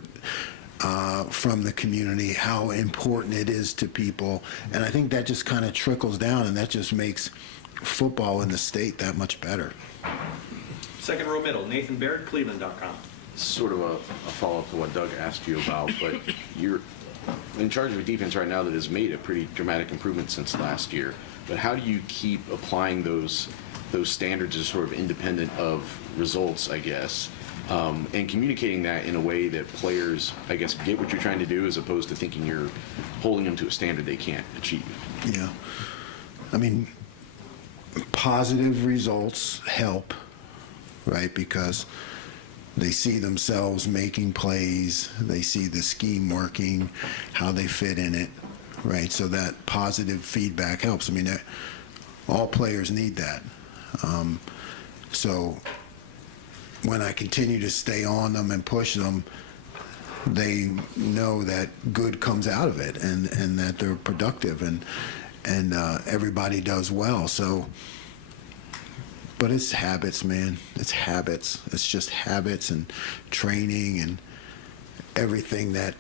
from the community, how important it is to people. And I think that just kind of trickles down, and that just makes football in the state that much better. Second row middle, Nathan Baird, Cleveland.com. Sort of a follow-up to what Doug asked you about, but you're in charge of a defense right now that has made a pretty dramatic improvement since last year. But how do you keep applying those standards as sort of independent of results, I guess, and communicating that in a way that players, I guess, get what you're trying to do as opposed to thinking you're holding them to a standard they can't achieve? Yeah. I mean, positive results help, right? Because they see themselves making plays, they see the scheme working, how they fit in it, right? So that positive feedback helps. I mean, all players need that. So when I continue to stay on them and push them, they know that good comes out of it, and that they're productive, and everybody does well. So, but it's habits, man. It's habits. It's just habits and training and everything that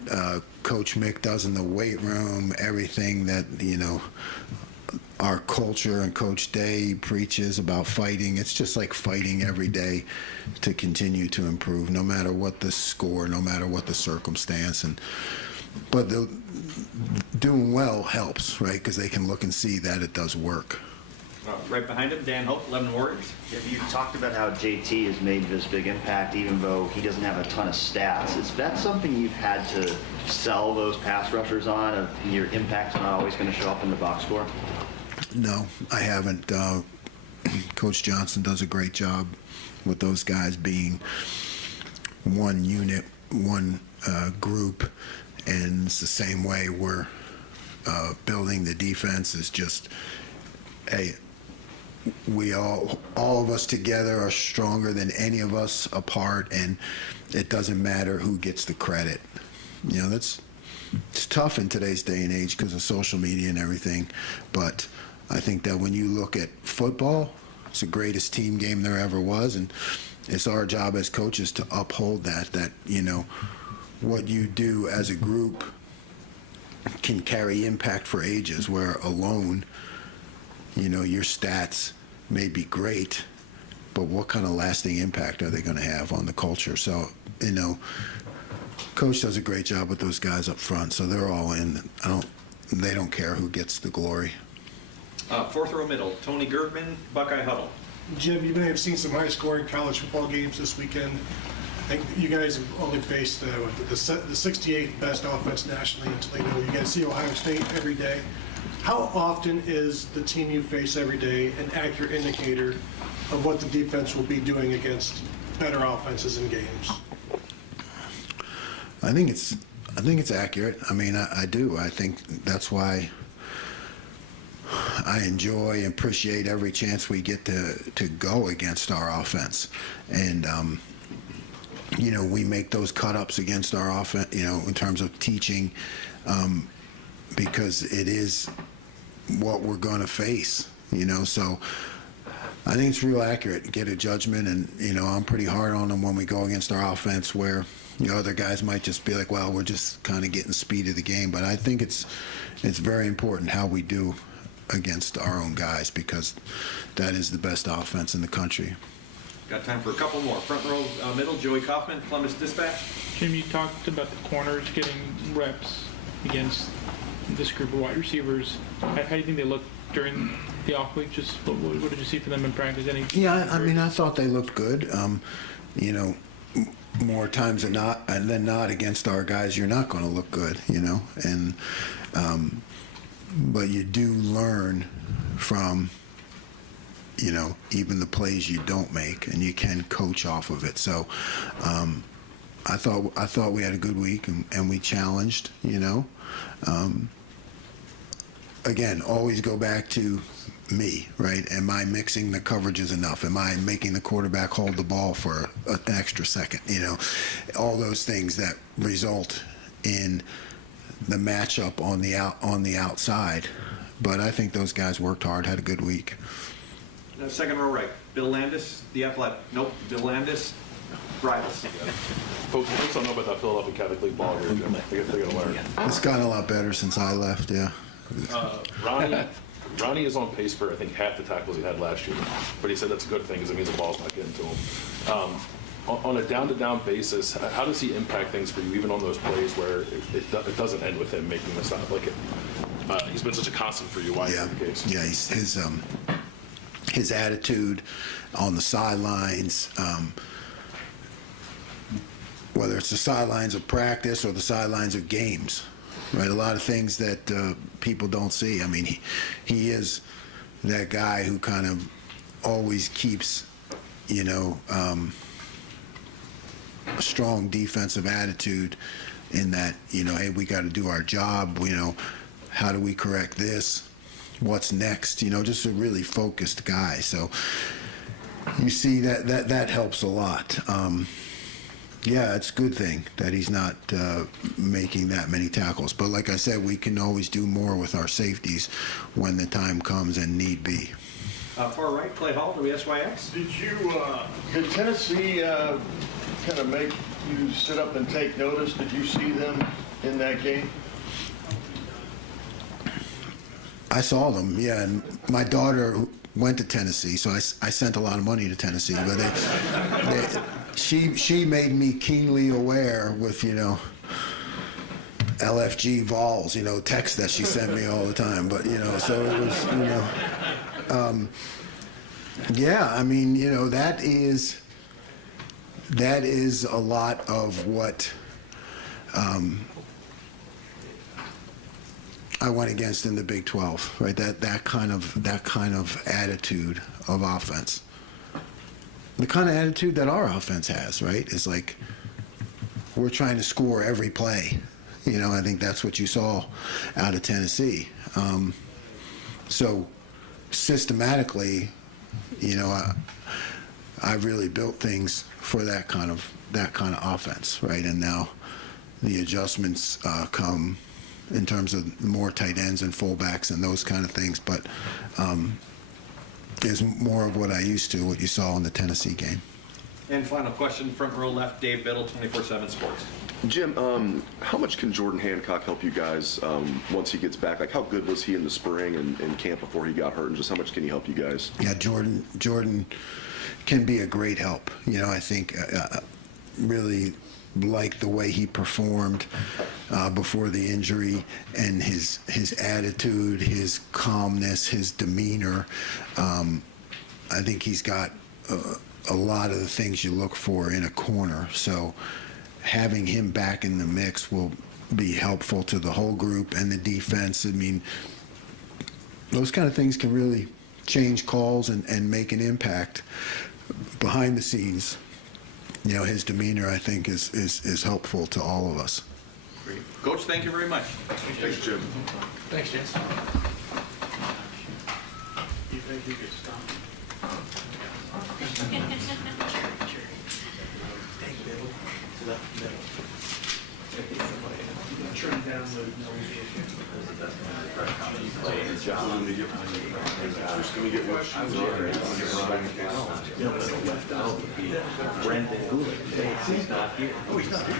Coach Mick does in the weight room, everything that, you know, our culture and Coach Day preaches about fighting. It's just like fighting every day to continue to improve, no matter what the score, no matter what the circumstance. But doing well helps, right? Because they can look and see that it does work. Right behind him, Dan Hope, Lebanon Warriors. You talked about how JT has made this big impact, even though he doesn't have a ton of stats. Is that something you've had to sell those pass rushers on, of your impact's not always going to show up in the box score? No, I haven't. Coach Johnson does a great job with those guys being one unit, one group, and it's the same way we're building the defense. Is just, hey, we all of us together are stronger than any of us apart, and it doesn't matter who gets the credit. You know, it's tough in today's day and age because of social media and everything, but I think that when you look at football, it's the greatest team game there ever was, and it's our job as coaches to uphold that, you know, what you do as a group can carry impact for ages, where alone, you know, your stats may be great, but what kind of lasting impact are they going to have on the culture? So, you know, Coach does a great job with those guys up front, so they're all in. They don't care who gets the glory. Fourth row middle, Tony Gertman, Buckeye Huddle. Jim, you may have seen some high-scoring college football games this weekend. I think you guys have only faced the 68th best offense nationally in Toledo. You guys see Ohio State every day. How often is the team you face every day an accurate indicator of what the defense will be doing against better offenses in games? I think it's accurate. I mean, I do. I think that's why I enjoy and appreciate every chance we get to go against our offense. And, you know, we make those cut-ups against our offense, you know, in terms of teaching, because it is what we're going to face, you know. So I think it's real accurate. Get a judgment, and, you know, I'm pretty hard on them when we go against our offense, where, you know, other guys might just be like, well, we're just kind of getting speed of the game. But I think it's very important how we do against our own guys, because that is the best offense in the country. Got time for a couple more. Front row middle, Joey Kaufman, Columbus Dispatch. Jim, you talked about the corners getting reps against this group of wide receivers. How do you think they looked during the off week? Just what did you see for them in practice? Yeah, I mean, I thought they looked good. You know, more times than not against our guys, you're not going to look good, you know. And but you do learn from even the plays you don't make, and you can coach off of it. So I thought we had a good week, and we challenged. Again, always go back to me, right? Am I mixing the coverages enough? Am I making the quarterback hold the ball for an extra second? All those things that result in the matchup on the outside. But I think those guys worked hard, had a good week. Second row right, Bill Landis, the athletic. Nope, Bill Landis, rivals. Folks don't know about that Philadelphia Catholic League ball here, Jim. They gotta learn. It's gotten a lot better since I left, yeah. Ronnie is on pace for, I think, half the tackles he had last year, but he said that's a good thing because it means the ball's not getting to him. On a down-to-down basis, how does he impact things for you, even on those plays where it doesn't end with him making the stop? He's been such a constant for you. Why is that the case? Yeah, his attitude on the sidelines, whether it's the sidelines of practice or the sidelines of games, right? A lot of things that people don't see. I mean, he is that guy who kind of always keeps, a strong defensive attitude in that, hey, we got to do our job. How do we correct this? What's next? Just a really focused guy. So you see that helps a lot. Yeah, it's a good thing that he's not making that many tackles. But like I said, we can always do more with our safeties when the time comes and need be. Far right, Clay Hall, WSYX. Did Tennessee kind of make you sit up and take notice? Did you see them in that game? I saw them, yeah. And my daughter went to Tennessee, so I sent a lot of money to Tennessee. But she made me keenly aware with, LFG Vols, texts that she sent me all the time. But, so it was, yeah, I mean, that is a lot of what I went against in the Big 12, right? That kind of attitude of offense, the kind of attitude that our offense has, right? Is like we're trying to score every play. I think that's what you saw out of Tennessee. So systematically, I've really built things for that kind of offense, right? And now the adjustments come in terms of more tight ends and fullbacks and those kind of things, but is more of what I used to, what you saw in the Tennessee game. And final question, front row left, Dave Biddle, 24/7 Sports. Jim, how much can Jordan Hancock help you guys once he gets back? Like, how good was he in the spring and camp before he got hurt, and just how much can he help you guys? Yeah, Jordan can be a great help. I think really like the way he performed before the injury, and his attitude, his calmness, his demeanor. I think he's got a lot of the things you look for in a corner. So having him back in the mix will be helpful to the whole group and the defense. I mean, those kind of things can really change calls and make an impact behind the scenes. His demeanor, I think, is helpful to all of us. Great. Coach, thank you very much. Thanks, Jim. Thanks, James. You think you could stop? Turn down the He's not here. Oh, he's not here.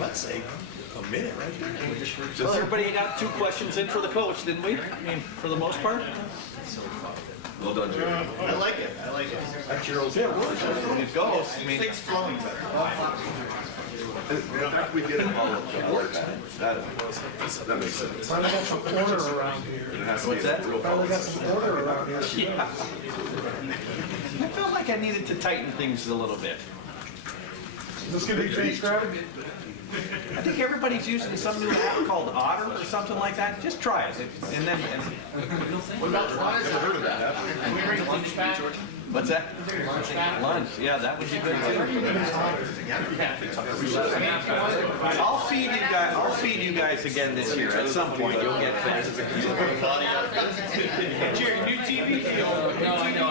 Let's say a minute right there. Well, everybody got 2 questions in for the coach, didn't we? I mean, for the most part. Well done, Jerry. I like it. That's your old when it goes. I mean, Things flowing better. We get it all. It works. That makes sense. Finally got some order around here. It has to be What's that? real Finally got some order around here. yeah. I felt like I needed to tighten things a little bit. this gonna be James Crowder? I think everybody's using some new app called Otter or something like that. Just try it. And then. What about fries? Never heard of that app. Can we bring lunch back? What's that? Lunch. Yeah, that would be good too. I'll feed you guys again this year. At some point, you'll get fed. Jerry, new TV deal. No, I know.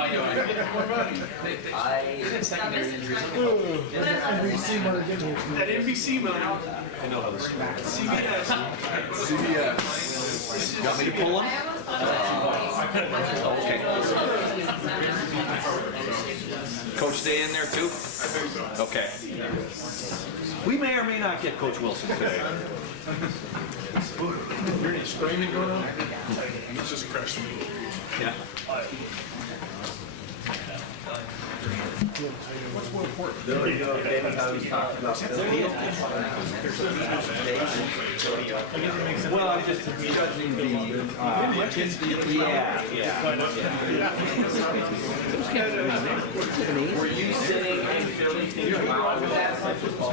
That NBC money. I know how this works. CBS. You want me to pull them? Okay. Coach stay in there too? Okay. We may or may not get Coach Wilson today. You're any screaming going on? It's just a crash me. Yeah. What's more important? There you go, David, how he's talking about the field. Well, I'm just judging the, Were you sitting and feeling about that? Oh,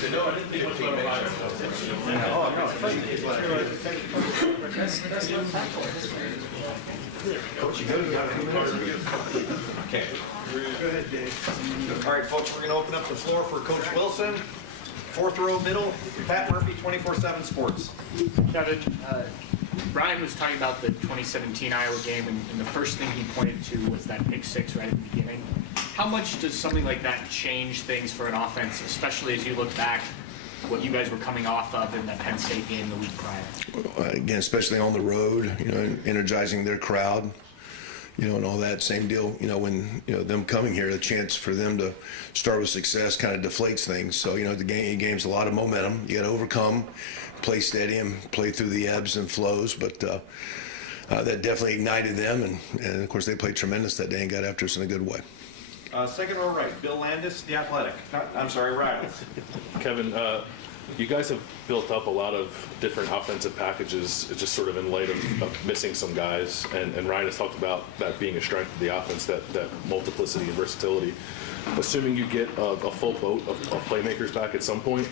no, Coach, you good? You got a few minutes? Okay. All right, folks, we're going to open up the floor for Coach Wilson. Fourth row middle, Pat Murphy, 24/7 Sports. Kevin, Brian was talking about the 2017 Iowa game, and the first thing he pointed to was that pick six right at the beginning. How much does something like that change things for an offense, especially as you look back what you guys were coming off of in the Penn State game the week prior? Again, especially on the road, energizing their crowd, and all that same deal, when, them coming here, the chance for them to start with success kind of deflates things. So, the game's a lot of momentum. You got to overcome, play steady, and play through the ebbs and flows. But that definitely ignited them. And of course, they played tremendous that day and got after us in a good way. Second row right, Bill Landis, The Athletic. I'm sorry, Riles. Kevin, you guys have built up a lot of different offensive packages just sort of in light of missing some guys, and Ryan has talked about that being a strength of the offense, that multiplicity and versatility. Assuming you get a full boat of playmakers back at some point,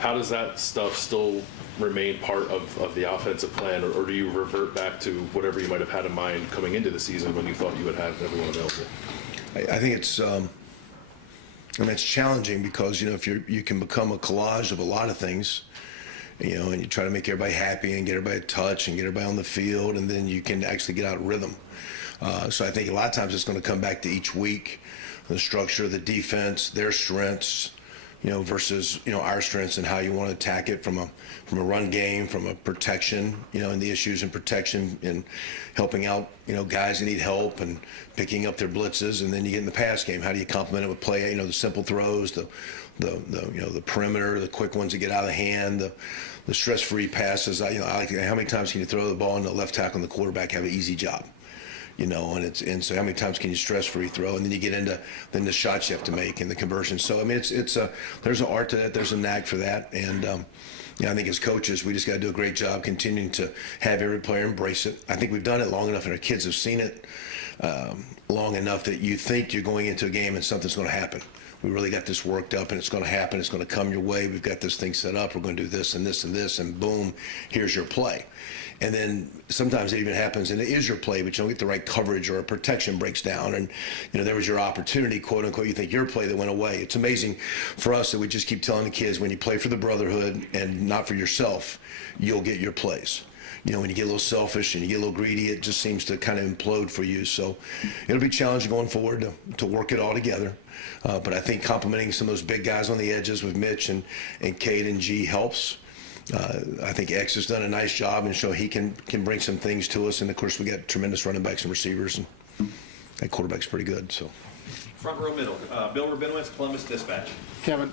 how does that stuff still remain part of the offensive plan, or do you revert back to whatever you might have had in mind coming into the season when you thought you would have everyone available? I think it's it's challenging because if you can become a collage of a lot of things, and you try to make everybody happy and get everybody to touch and get everybody on the field, and then you can actually get out of rhythm. So I think a lot of times it's going to come back to each week, the structure, the defense, their strengths, versus our strengths and how you want to attack it from a run game, from a protection, and the issues in protection and helping out guys that need help and picking up their blitzes, and then you get in the pass game. How do you complement it with play? The simple throws, the perimeter, the quick ones that get out of the hand, the stress-free passes. I like how many times can you throw the ball and the left tackle and the quarterback have an easy job? And so how many times can you stress-free throw? And then you get into then the shots you have to make and the conversion. So there's an art to that. There's a knack for that. And I think as coaches, we just got to do a great job continuing to have every player embrace it. I think we've done it long enough, and our kids have seen it long enough that you think you're going into a game and something's going to happen. We really got this worked up, and it's going to happen. It's going to come your way. We've got this thing set up. We're going to do this and this and this, and boom, here's your play. And then sometimes it even happens, and it is your play, but you don't get the right coverage, or a protection breaks down, and there was your opportunity, quote unquote. You think your play that went away. It's amazing for us that we just keep telling the kids, when you play for the brotherhood and not for yourself, you'll get your plays. When you get a little selfish and you get a little greedy, it just seems to kind of implode for you. So it'll be challenging going forward to work it all together. But I think complimenting some of those big guys on the edges with Mitch and Cade and G helps. I think X has done a nice job and show he can bring some things to us. And of course, we got tremendous running backs and receivers, and that quarterback's pretty good. So. Front row middle, Bill Rabinowitz, Columbus Dispatch. Kevin,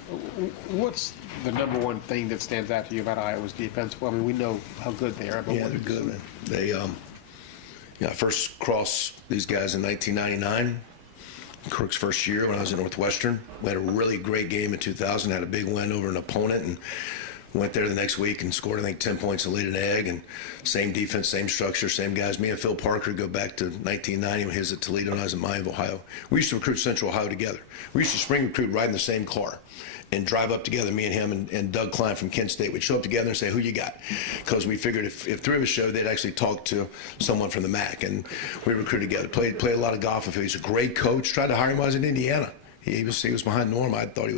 what's the number one thing that stands out to you about Iowa's defense? Well, we know how good they are. But yeah, they're good, man. They, I first crossed these guys in 1999. Kirk's first year when I was at Northwestern. We had a really great game in 2000, had a big win over an opponent, and Went there the next week and scored, I think, 10 points and laid an egg. And same defense, same structure, same guys. Me and Phil Parker go back to 1990 when he was at Toledo and I was at Miami, Ohio. We used to recruit Central Ohio together. We used to spring recruit right in the same car and drive up together, me and him and Doug Klein from Kent State. We'd show up together and say, who you got? Because we figured if three of us showed, they'd actually talk to someone from the MAC. And we recruited together, played a lot of golf with him. He's a great coach. Tried to hire him when I was in Indiana. He was behind Norm. I think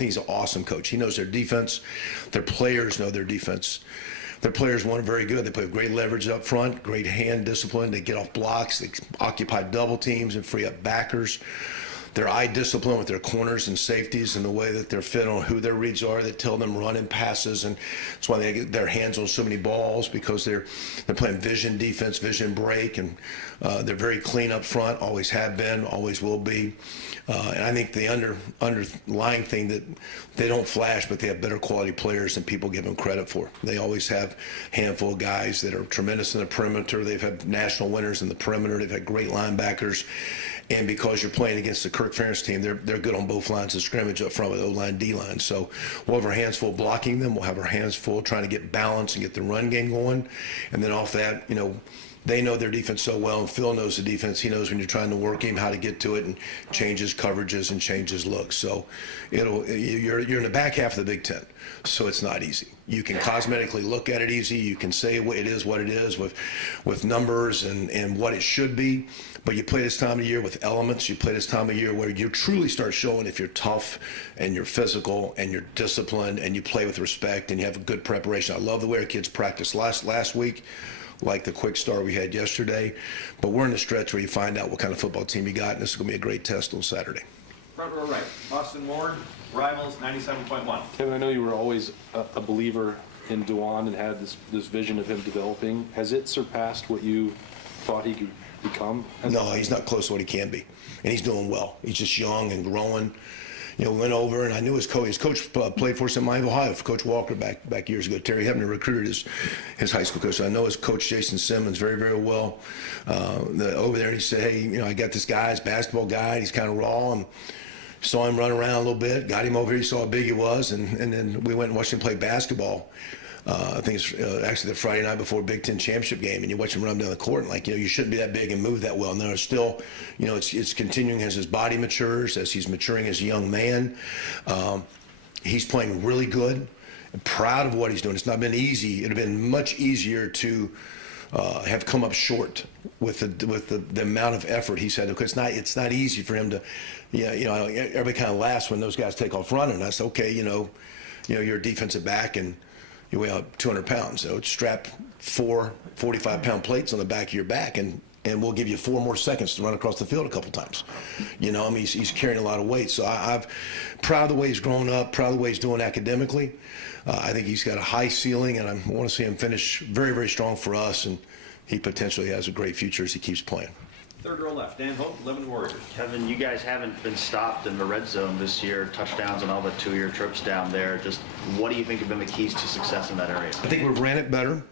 he's an awesome coach. He knows their defense. Their players know their defense. Their players want it very good. They play with great leverage up front, great hand discipline. They get off blocks. They occupy double teams and free up backers. Their eye discipline with their corners and safeties and the way that they're fit on who their reads are that tell them running passes. And that's why they get their hands on so many balls, because they're playing vision defense, vision break, and they're very clean up front, always have been, always will be. And I think the underlying thing that they don't flash, but they have better quality players than people give them credit for. They always have a handful of guys that are tremendous in the perimeter. They've had national winners in the perimeter. They've had great linebackers. And because you're playing against the Kirk Ferentz team, they're good on both lines of scrimmage up front with O-line, D-line. So we'll have our hands full blocking them. We'll have our hands full trying to get balance and get the run game going. And then off that, they know their defense so well, and Phil knows the defense. He knows when you're trying to work him, how to get to it and change his coverages and change his looks. So you're in the back half of the Big Ten, so it's not easy. You can cosmetically look at it easy. You can say it is what it is with numbers and what it should be. But you play this time of year with elements. You play this time of year where you truly start showing if you're tough and you're physical and you're disciplined and you play with respect and you have a good preparation. I love the way our kids practiced last week, like the quick start we had yesterday. But we're in the stretch where you find out what kind of football team you got, and this is going to be a great test on Saturday. Front row right, Austin Ward, Rivals 97.1. Kevin, I know you were always a believer in Dewan and had this vision of him developing. Has it surpassed what you thought he could become? No, he's not close to what he can be, and he's doing well. He's just young and growing. We went over, and I knew his coach. His coach played for us in Miami, Ohio. Coach Walker back years ago. Terry Hebner recruited his high school coach. So I know his coach Jason Simmons very, very well. Over there, he said, "Hey, I got this guy, he's a basketball guy. He's kind of raw." And saw him run around a little bit. Got him over here. He saw how big he was, and then we went and watched him play basketball. I think it's actually the Friday night before Big Ten championship game, and you watch him run down the court, and you shouldn't be that big and move that well. And there's still, it's continuing as his body matures, as he's maturing as a young man. He's playing really good. I'm proud of what he's doing. It's not been easy. It'd have been much easier to have come up short with the amount of effort he's had. Because it's not easy for him to, everybody kind of laughs when those guys take off running. I say, okay, you're a defensive back and you weigh out 200 pounds. So strap 4 45-pound plates on the back of your back, and we'll give you 4 more seconds to run across the field a couple times. He's carrying a lot of weight. So I'm proud of the way he's grown up, proud of the way he's doing academically. I think he's got a high ceiling, and I want to see him finish very, very strong for us, and he potentially has a great future as he keeps playing. Third row left, Dan Hope, 11 Warriors. Kevin, you guys haven't been stopped in the red zone this year, touchdowns on all the 2-year trips down there. Just what do you think have been the keys to success in that area? I think we've ran it better,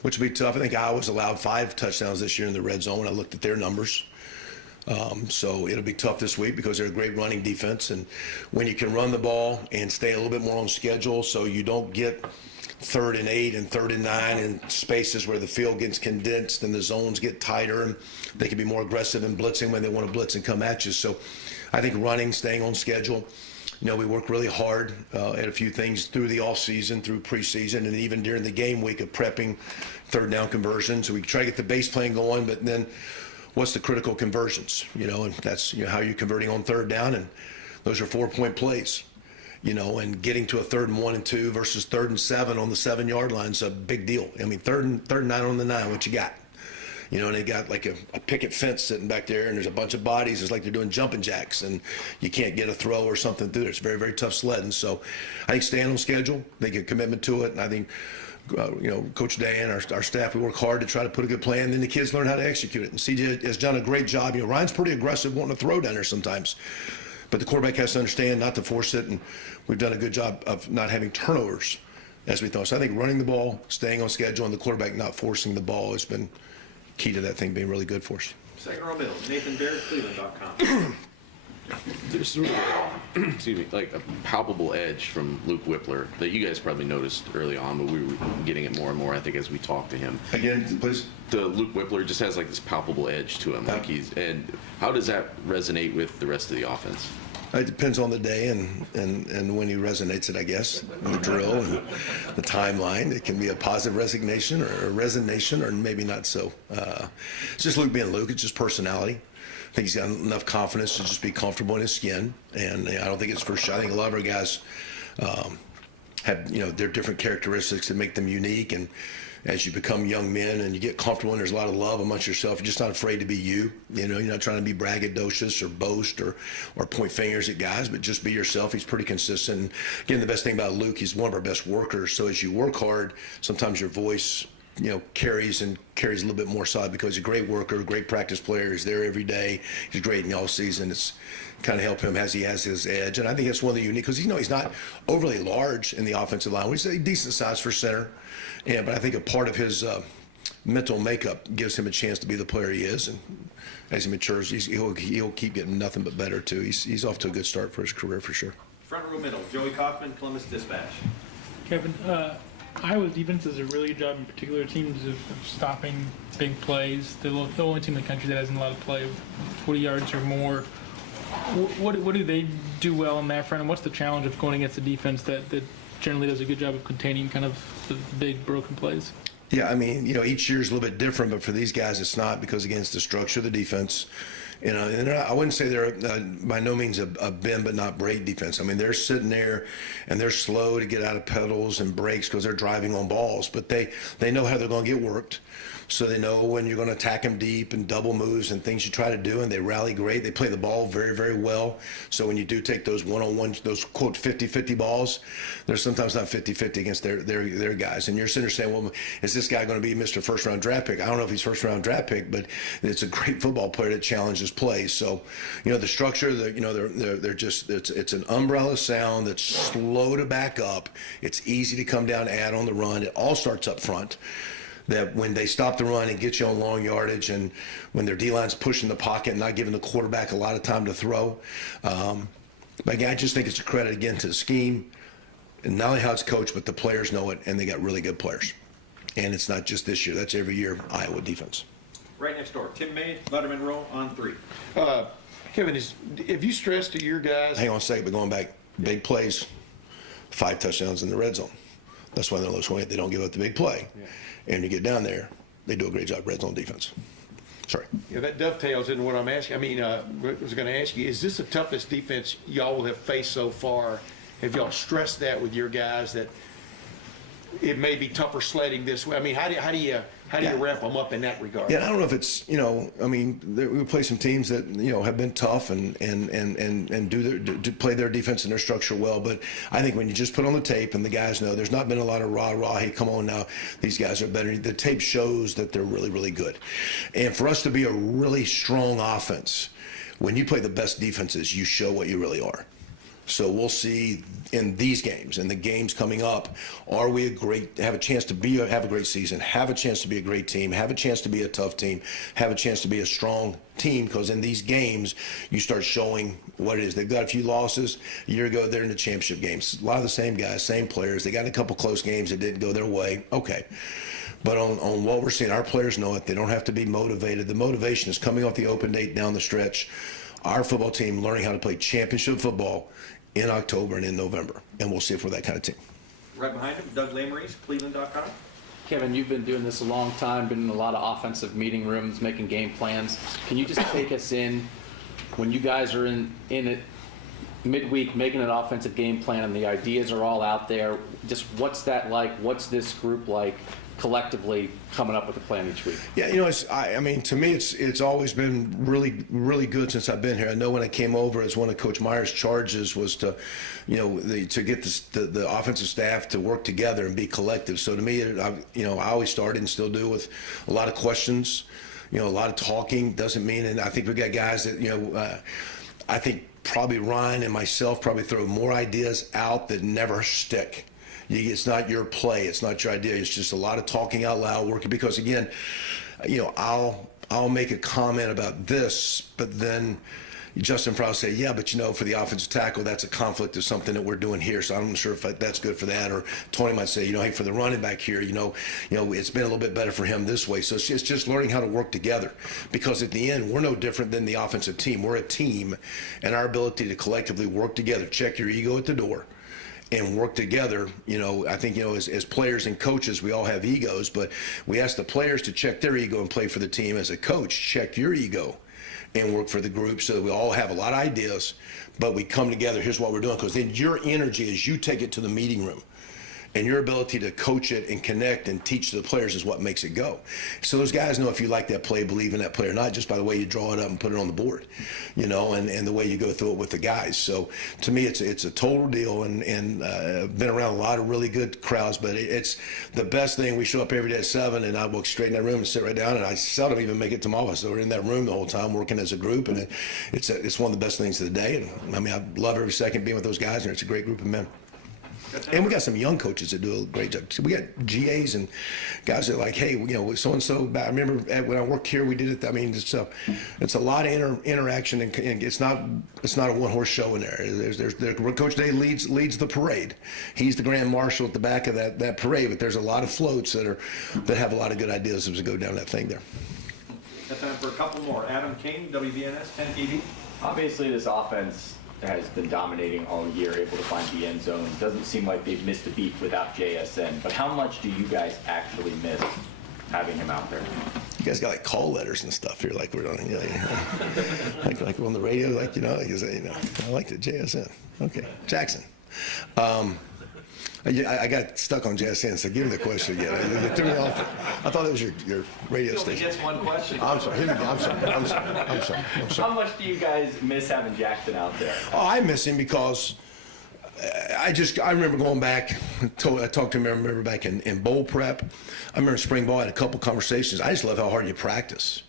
which will be tough. I think Iowa's allowed 5 touchdowns this year in the red zone when I looked at their numbers. So it'll be tough this week because they're a great running defense. And when you can run the ball and stay a little bit more on schedule so you don't get 3rd and 8 and 3rd and 9 in spaces where the field gets condensed and the zones get tighter, and they can be more aggressive in blitzing when they want to blitz and come at you. So I think running, staying on schedule. We work really hard at a few things through the off season, through preseason, and even during the game week of prepping 3rd down conversions. So we try to get the base plan going, but then what's the critical conversions? And that's how you're converting on 3rd down, and those are 4-point plays. And getting to a 3rd and 1 and 2 versus 3rd and 7 on the 7-yard line is a big deal. 3rd and 9 on the 9, what you got? And they got like a picket fence sitting back there, and there's a bunch of bodies. It's like they're doing jumping jacks, and you can't get a throw or something through there. It's very, very tough sledding. So I think staying on schedule, they get commitment to it, and I think, Coach Dan, our staff, we work hard to try to put a good plan, and then the kids learn how to execute it. And CJ has done a great job. Ryan's pretty aggressive wanting to throw down there sometimes. But the quarterback has to understand not to force it, and we've done a good job of not having turnovers as we thought. So I think running the ball, staying on schedule, and the quarterback not forcing the ball has been key to that thing being really good for us. Second row middle, Nathan Baird, Cleveland.com. There's sort of a, excuse me, like a palpable edge from Luke Whippler that you guys probably noticed early on, but we were getting it more and more, I think, as we talked to him. Again, please. The Luke Whippler just has like this palpable edge to him. Like and how does that resonate with the rest of the offense? It depends on the day and when he resonates it, I guess, and the drill and the timeline. It can be a positive resignation or maybe not so. It's just Luke being Luke. It's just personality. I think he's got enough confidence to just be comfortable in his skin, and I don't think it's for sure. I think a lot of our guys have, their different characteristics that make them unique, and as you become young men and you get comfortable and there's a lot of love amongst yourself, you're just not afraid to be you. You're not trying to be braggadocious or boast or point fingers at guys, but just be yourself. He's pretty consistent. And again, the best thing about Luke, he's one of our best workers. So as you work hard, sometimes your voice carries a little bit more solid because he's a great worker, great practice player. He's there every day. He's great in the all season. It's kind of helped him as he has his edge. And I think that's one of the unique, because he's not overly large in the offensive line. He's a decent size for center. But I think a part of his mental makeup gives him a chance to be the player he is. And as he matures, he'll keep getting nothing but better too. He's off to a good start for his career for sure. Front row middle, Joey Kaufman, Columbus Dispatch. Kevin, Iowa's defense does a really good job in particular teams of stopping big plays. They're the only team in the country that hasn't allowed to play 40 yards or more. What do they do well on that front, and what's the challenge of going against a defense that generally does a good job of containing kind of the big broken plays? Yeah, I mean, each year is a little bit different, but for these guys it's not, because again, it's the structure of the defense. And I wouldn't say they're by no means a bend but not break defense. I mean, they're sitting there and they're slow to get out of pedals and breaks because they're driving on balls, but they know how they're going to get worked. So they know when you're going to attack them deep and double moves and things you try to do, and they rally great. They play the ball very, very well. So when you do take those one-on-one, those quote 50-50 balls, they're sometimes not 50-50 against their guys. And you're sitting there saying, well, is this guy going to be Mr. First-round draft pick? I don't know if he's first-round draft pick, but it's a great football player that challenges plays. So, the structure, they're just, it's an umbrella sound that's slow to back up. It's easy to come down, add on the run. It all starts up front. That when they stop the run and get you on long yardage, and when their D-line's pushing the pocket and not giving the quarterback a lot of time to throw. But again, I just think it's a credit, again, to the scheme, and not only how it's coached, but the players know it, and they got really good players. And it's not just this year. That's every year Iowa defense. Right next door, Tim May, Letterman row on 3. Kevin, have you stressed to your guys? Hang on a second, but going back, big plays, 5 touchdowns in the red zone. That's why they're low scoring. They don't give up the big play. Yeah. And you get down there, they do a great job red zone defense. Sorry. Yeah, that dovetails into what I'm asking. I mean, I was going to ask you, is this the toughest defense y'all will have faced so far? Have y'all stressed that with your guys, that it may be tougher sledding this way? I mean, how do you wrap them up in that regard? Yeah, I don't know if it's, I mean, we play some teams that, have been tough and do play their defense and their structure well. But I think when you just put on the tape and the guys know, there's not been a lot of rah, hey, come on now, these guys are better. The tape shows that they're really, really good. And for us to be a really strong offense, when you play the best defenses, you show what you really are. So we'll see in these games and the games coming up, are we have a chance to have a great season, have a chance to be a great team, have a chance to be a tough team, have a chance to be a strong team, because in these games you start showing what it is. They've got a few losses. A year ago they're in the championship games. A lot of the same guys, same players. They got in a couple close games that didn't go their way. Okay. But on what we're seeing, our players know it. They don't have to be motivated. The motivation is coming off the open date down the stretch. Our football team learning how to play championship football in October and in November, and we'll see if we're that kind of team. Right behind him, Doug Lameries, Cleveland.com. Kevin, you've been doing this a long time, been in a lot of offensive meeting rooms, making game plans. Can you just take us in, when you guys are in it midweek making an offensive game plan and the ideas are all out there, just what's that like? What's this group like collectively coming up with a plan each week? Yeah, I mean, to me, it's always been really, really good since I've been here. I know when I came over, as one of Coach Meyer's charges was to, to get the offensive staff to work together and be collective. So to me, I always started and still do with a lot of questions, a lot of talking. Doesn't mean, and I think we've got guys that, I think probably Ryan and myself probably throw more ideas out that never stick. It's not your play. It's not your idea. It's just a lot of talking out loud, working. Because again, I'll make a comment about this, but then, Justin Frost say, yeah, but for the offensive tackle, that's a conflict of something that we're doing here, so I'm not sure if that's good for that. Or Tony might say, hey, for the running back here, it's been a little bit better for him this way. So it's just learning how to work together, because at the end, we're no different than the offensive team. We're a team, and our ability to collectively work together, check your ego at the door, and work together. I think, as players and coaches, we all have egos, but we ask the players to check their ego and play for the team. As a coach, check your ego and work for the group, so that we all have a lot of ideas, but we come together. Here's what we're doing, because then your energy as you take it to the meeting room, and your ability to coach it and connect and teach the players is what makes it go. So those guys know if you like that play, believe in that player, not just by the way you draw it up and put it on the board, and the way you go through it with the guys. So to me, it's a total deal, and been around a lot of really good crowds, but it's the best thing. We show up every day at 7, and I walk straight in that room and sit right down, and I seldom even make it to my office. So we're in that room the whole time working as a group, and it's one of the best things of the day. And I love every second being with those guys, and it's a great group of men. And we got some young coaches that do a great job. So we got GAs and guys that are like, hey, so-and-so, I remember when I worked here, we did it. It's a lot of interaction, and it's not a one-horse show in there. There's Coach Day leads the parade. He's the grand marshal at the back of that parade, but there's a lot of floats that have a lot of good ideas as we go down that thing there. Got time for a couple more. Adam King, WBNS 10 TV. Obviously, this offense has been dominating all year, able to find the end zone. Doesn't seem like they've missed a beat without JSN, but how much do you guys actually miss having him out there? You guys got like call letters and stuff here, like we're on, like we're on the radio, I like the JSN. Okay, Jackson. I got stuck on JSN, so give me the question again. You threw me off. I thought it was your radio station. He gets one question. I'm sorry. I'm sorry. How much do you guys miss having Jackson out there? Oh, I miss him because I remember going back. I talked to him. I remember back in bowl prep. I remember spring ball. I had a couple conversations. I just love how hard you practice.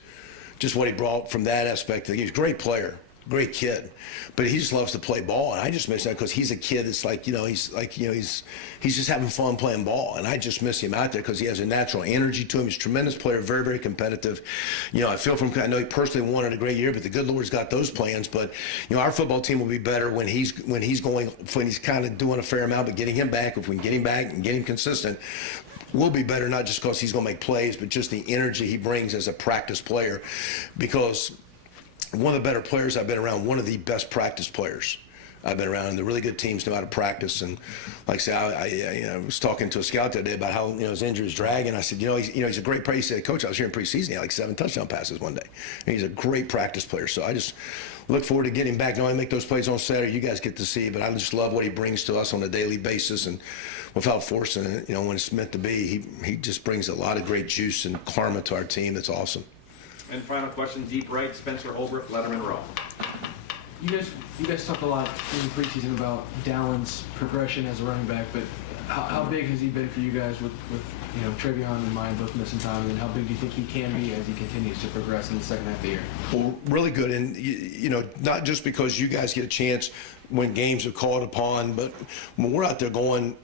Just what he brought from that aspect. He's a great player. Great kid, but he just loves to play ball, and I just miss that because he's a kid that's he's just having fun playing ball, and I just miss him out there because he has a natural energy to him. He's a tremendous player, very, very competitive. I feel I know he personally wanted a great year, but the good Lord's got those plans. But our football team will be better when he's kind of doing a fair amount, but getting him back, if we can get him back and get him consistent, we'll be better, not just because he's going to make plays, but just the energy he brings as a practice player. Because one of the better players I've been around, one of the best practice players I've been around, and the really good teams know how to practice. And like I say, I was talking to a scout the other day about how his injury is dragging. I said, he's a great player. He said, Coach, I was here in preseason. He had like 7 touchdown passes one day. And he's a great practice player. So I just look forward to getting him back. Not only make those plays on Saturday, you guys get to see, but I just love what he brings to us on a daily basis. And without forcing it, when it's meant to be, he just brings a lot of great juice and karma to our team. That's awesome. And final question, deep right, Spencer Holbrook, Letterman Row. You guys talk a lot in the preseason about Dallin's progression as a running back, but how big has he been for you guys with Trevion and Mine both missing time, and how big do you think he can be as he continues to progress in the second half of the year? Well, really good, and not just because you guys get a chance when games are called upon, but when we're out there going,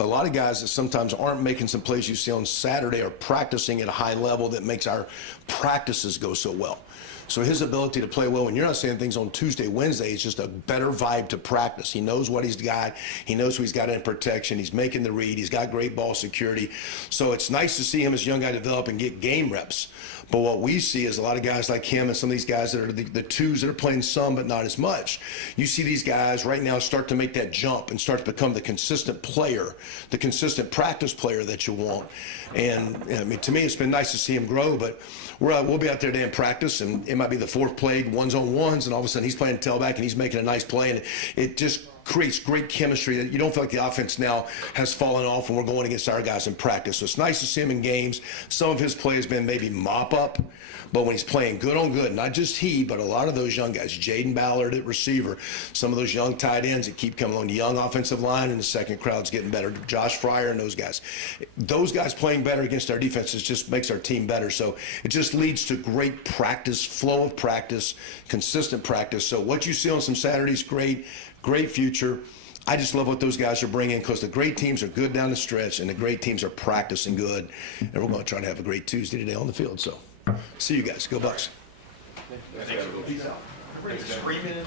a lot of guys that sometimes aren't making some plays you see on Saturday are practicing at a high level that makes our practices go so well. So his ability to play well, when you're not saying things on Tuesday, Wednesday, it's just a better vibe to practice. He knows what he's got. He knows who he's got in protection. He's making the read. He's got great ball security. So it's nice to see him as a young guy develop and get game reps. But what we see is a lot of guys like him and some of these guys that are the twos that are playing some but not as much. You see these guys right now start to make that jump and start to become the consistent player, the consistent practice player that you want. And to me, it's been nice to see him grow, but we'll be out there today in practice, and it might be the fourth play, ones-on-ones, and all of a sudden he's playing tailback and he's making a nice play, and it just creates great chemistry that you don't feel like the offense now has fallen off and we're going against our guys in practice. So it's nice to see him in games. Some of his play has been maybe mop-up, but when he's playing good on good, not just he, but a lot of those young guys, Jaden Ballard at receiver, some of those young tight ends that keep coming on, the young offensive line, and the second crowd's getting better, Josh Fryer and those guys playing better against our defenses just makes our team better. So it just leads to great practice, flow of practice, consistent practice. So what you see on some Saturdays, great future. I just love what those guys are bringing because the great teams are good down the stretch and the great teams are practicing good. And we're going to try to have a great Tuesday today on the field. So see you guys. Go Bucks. Peace out. Everybody screaming in the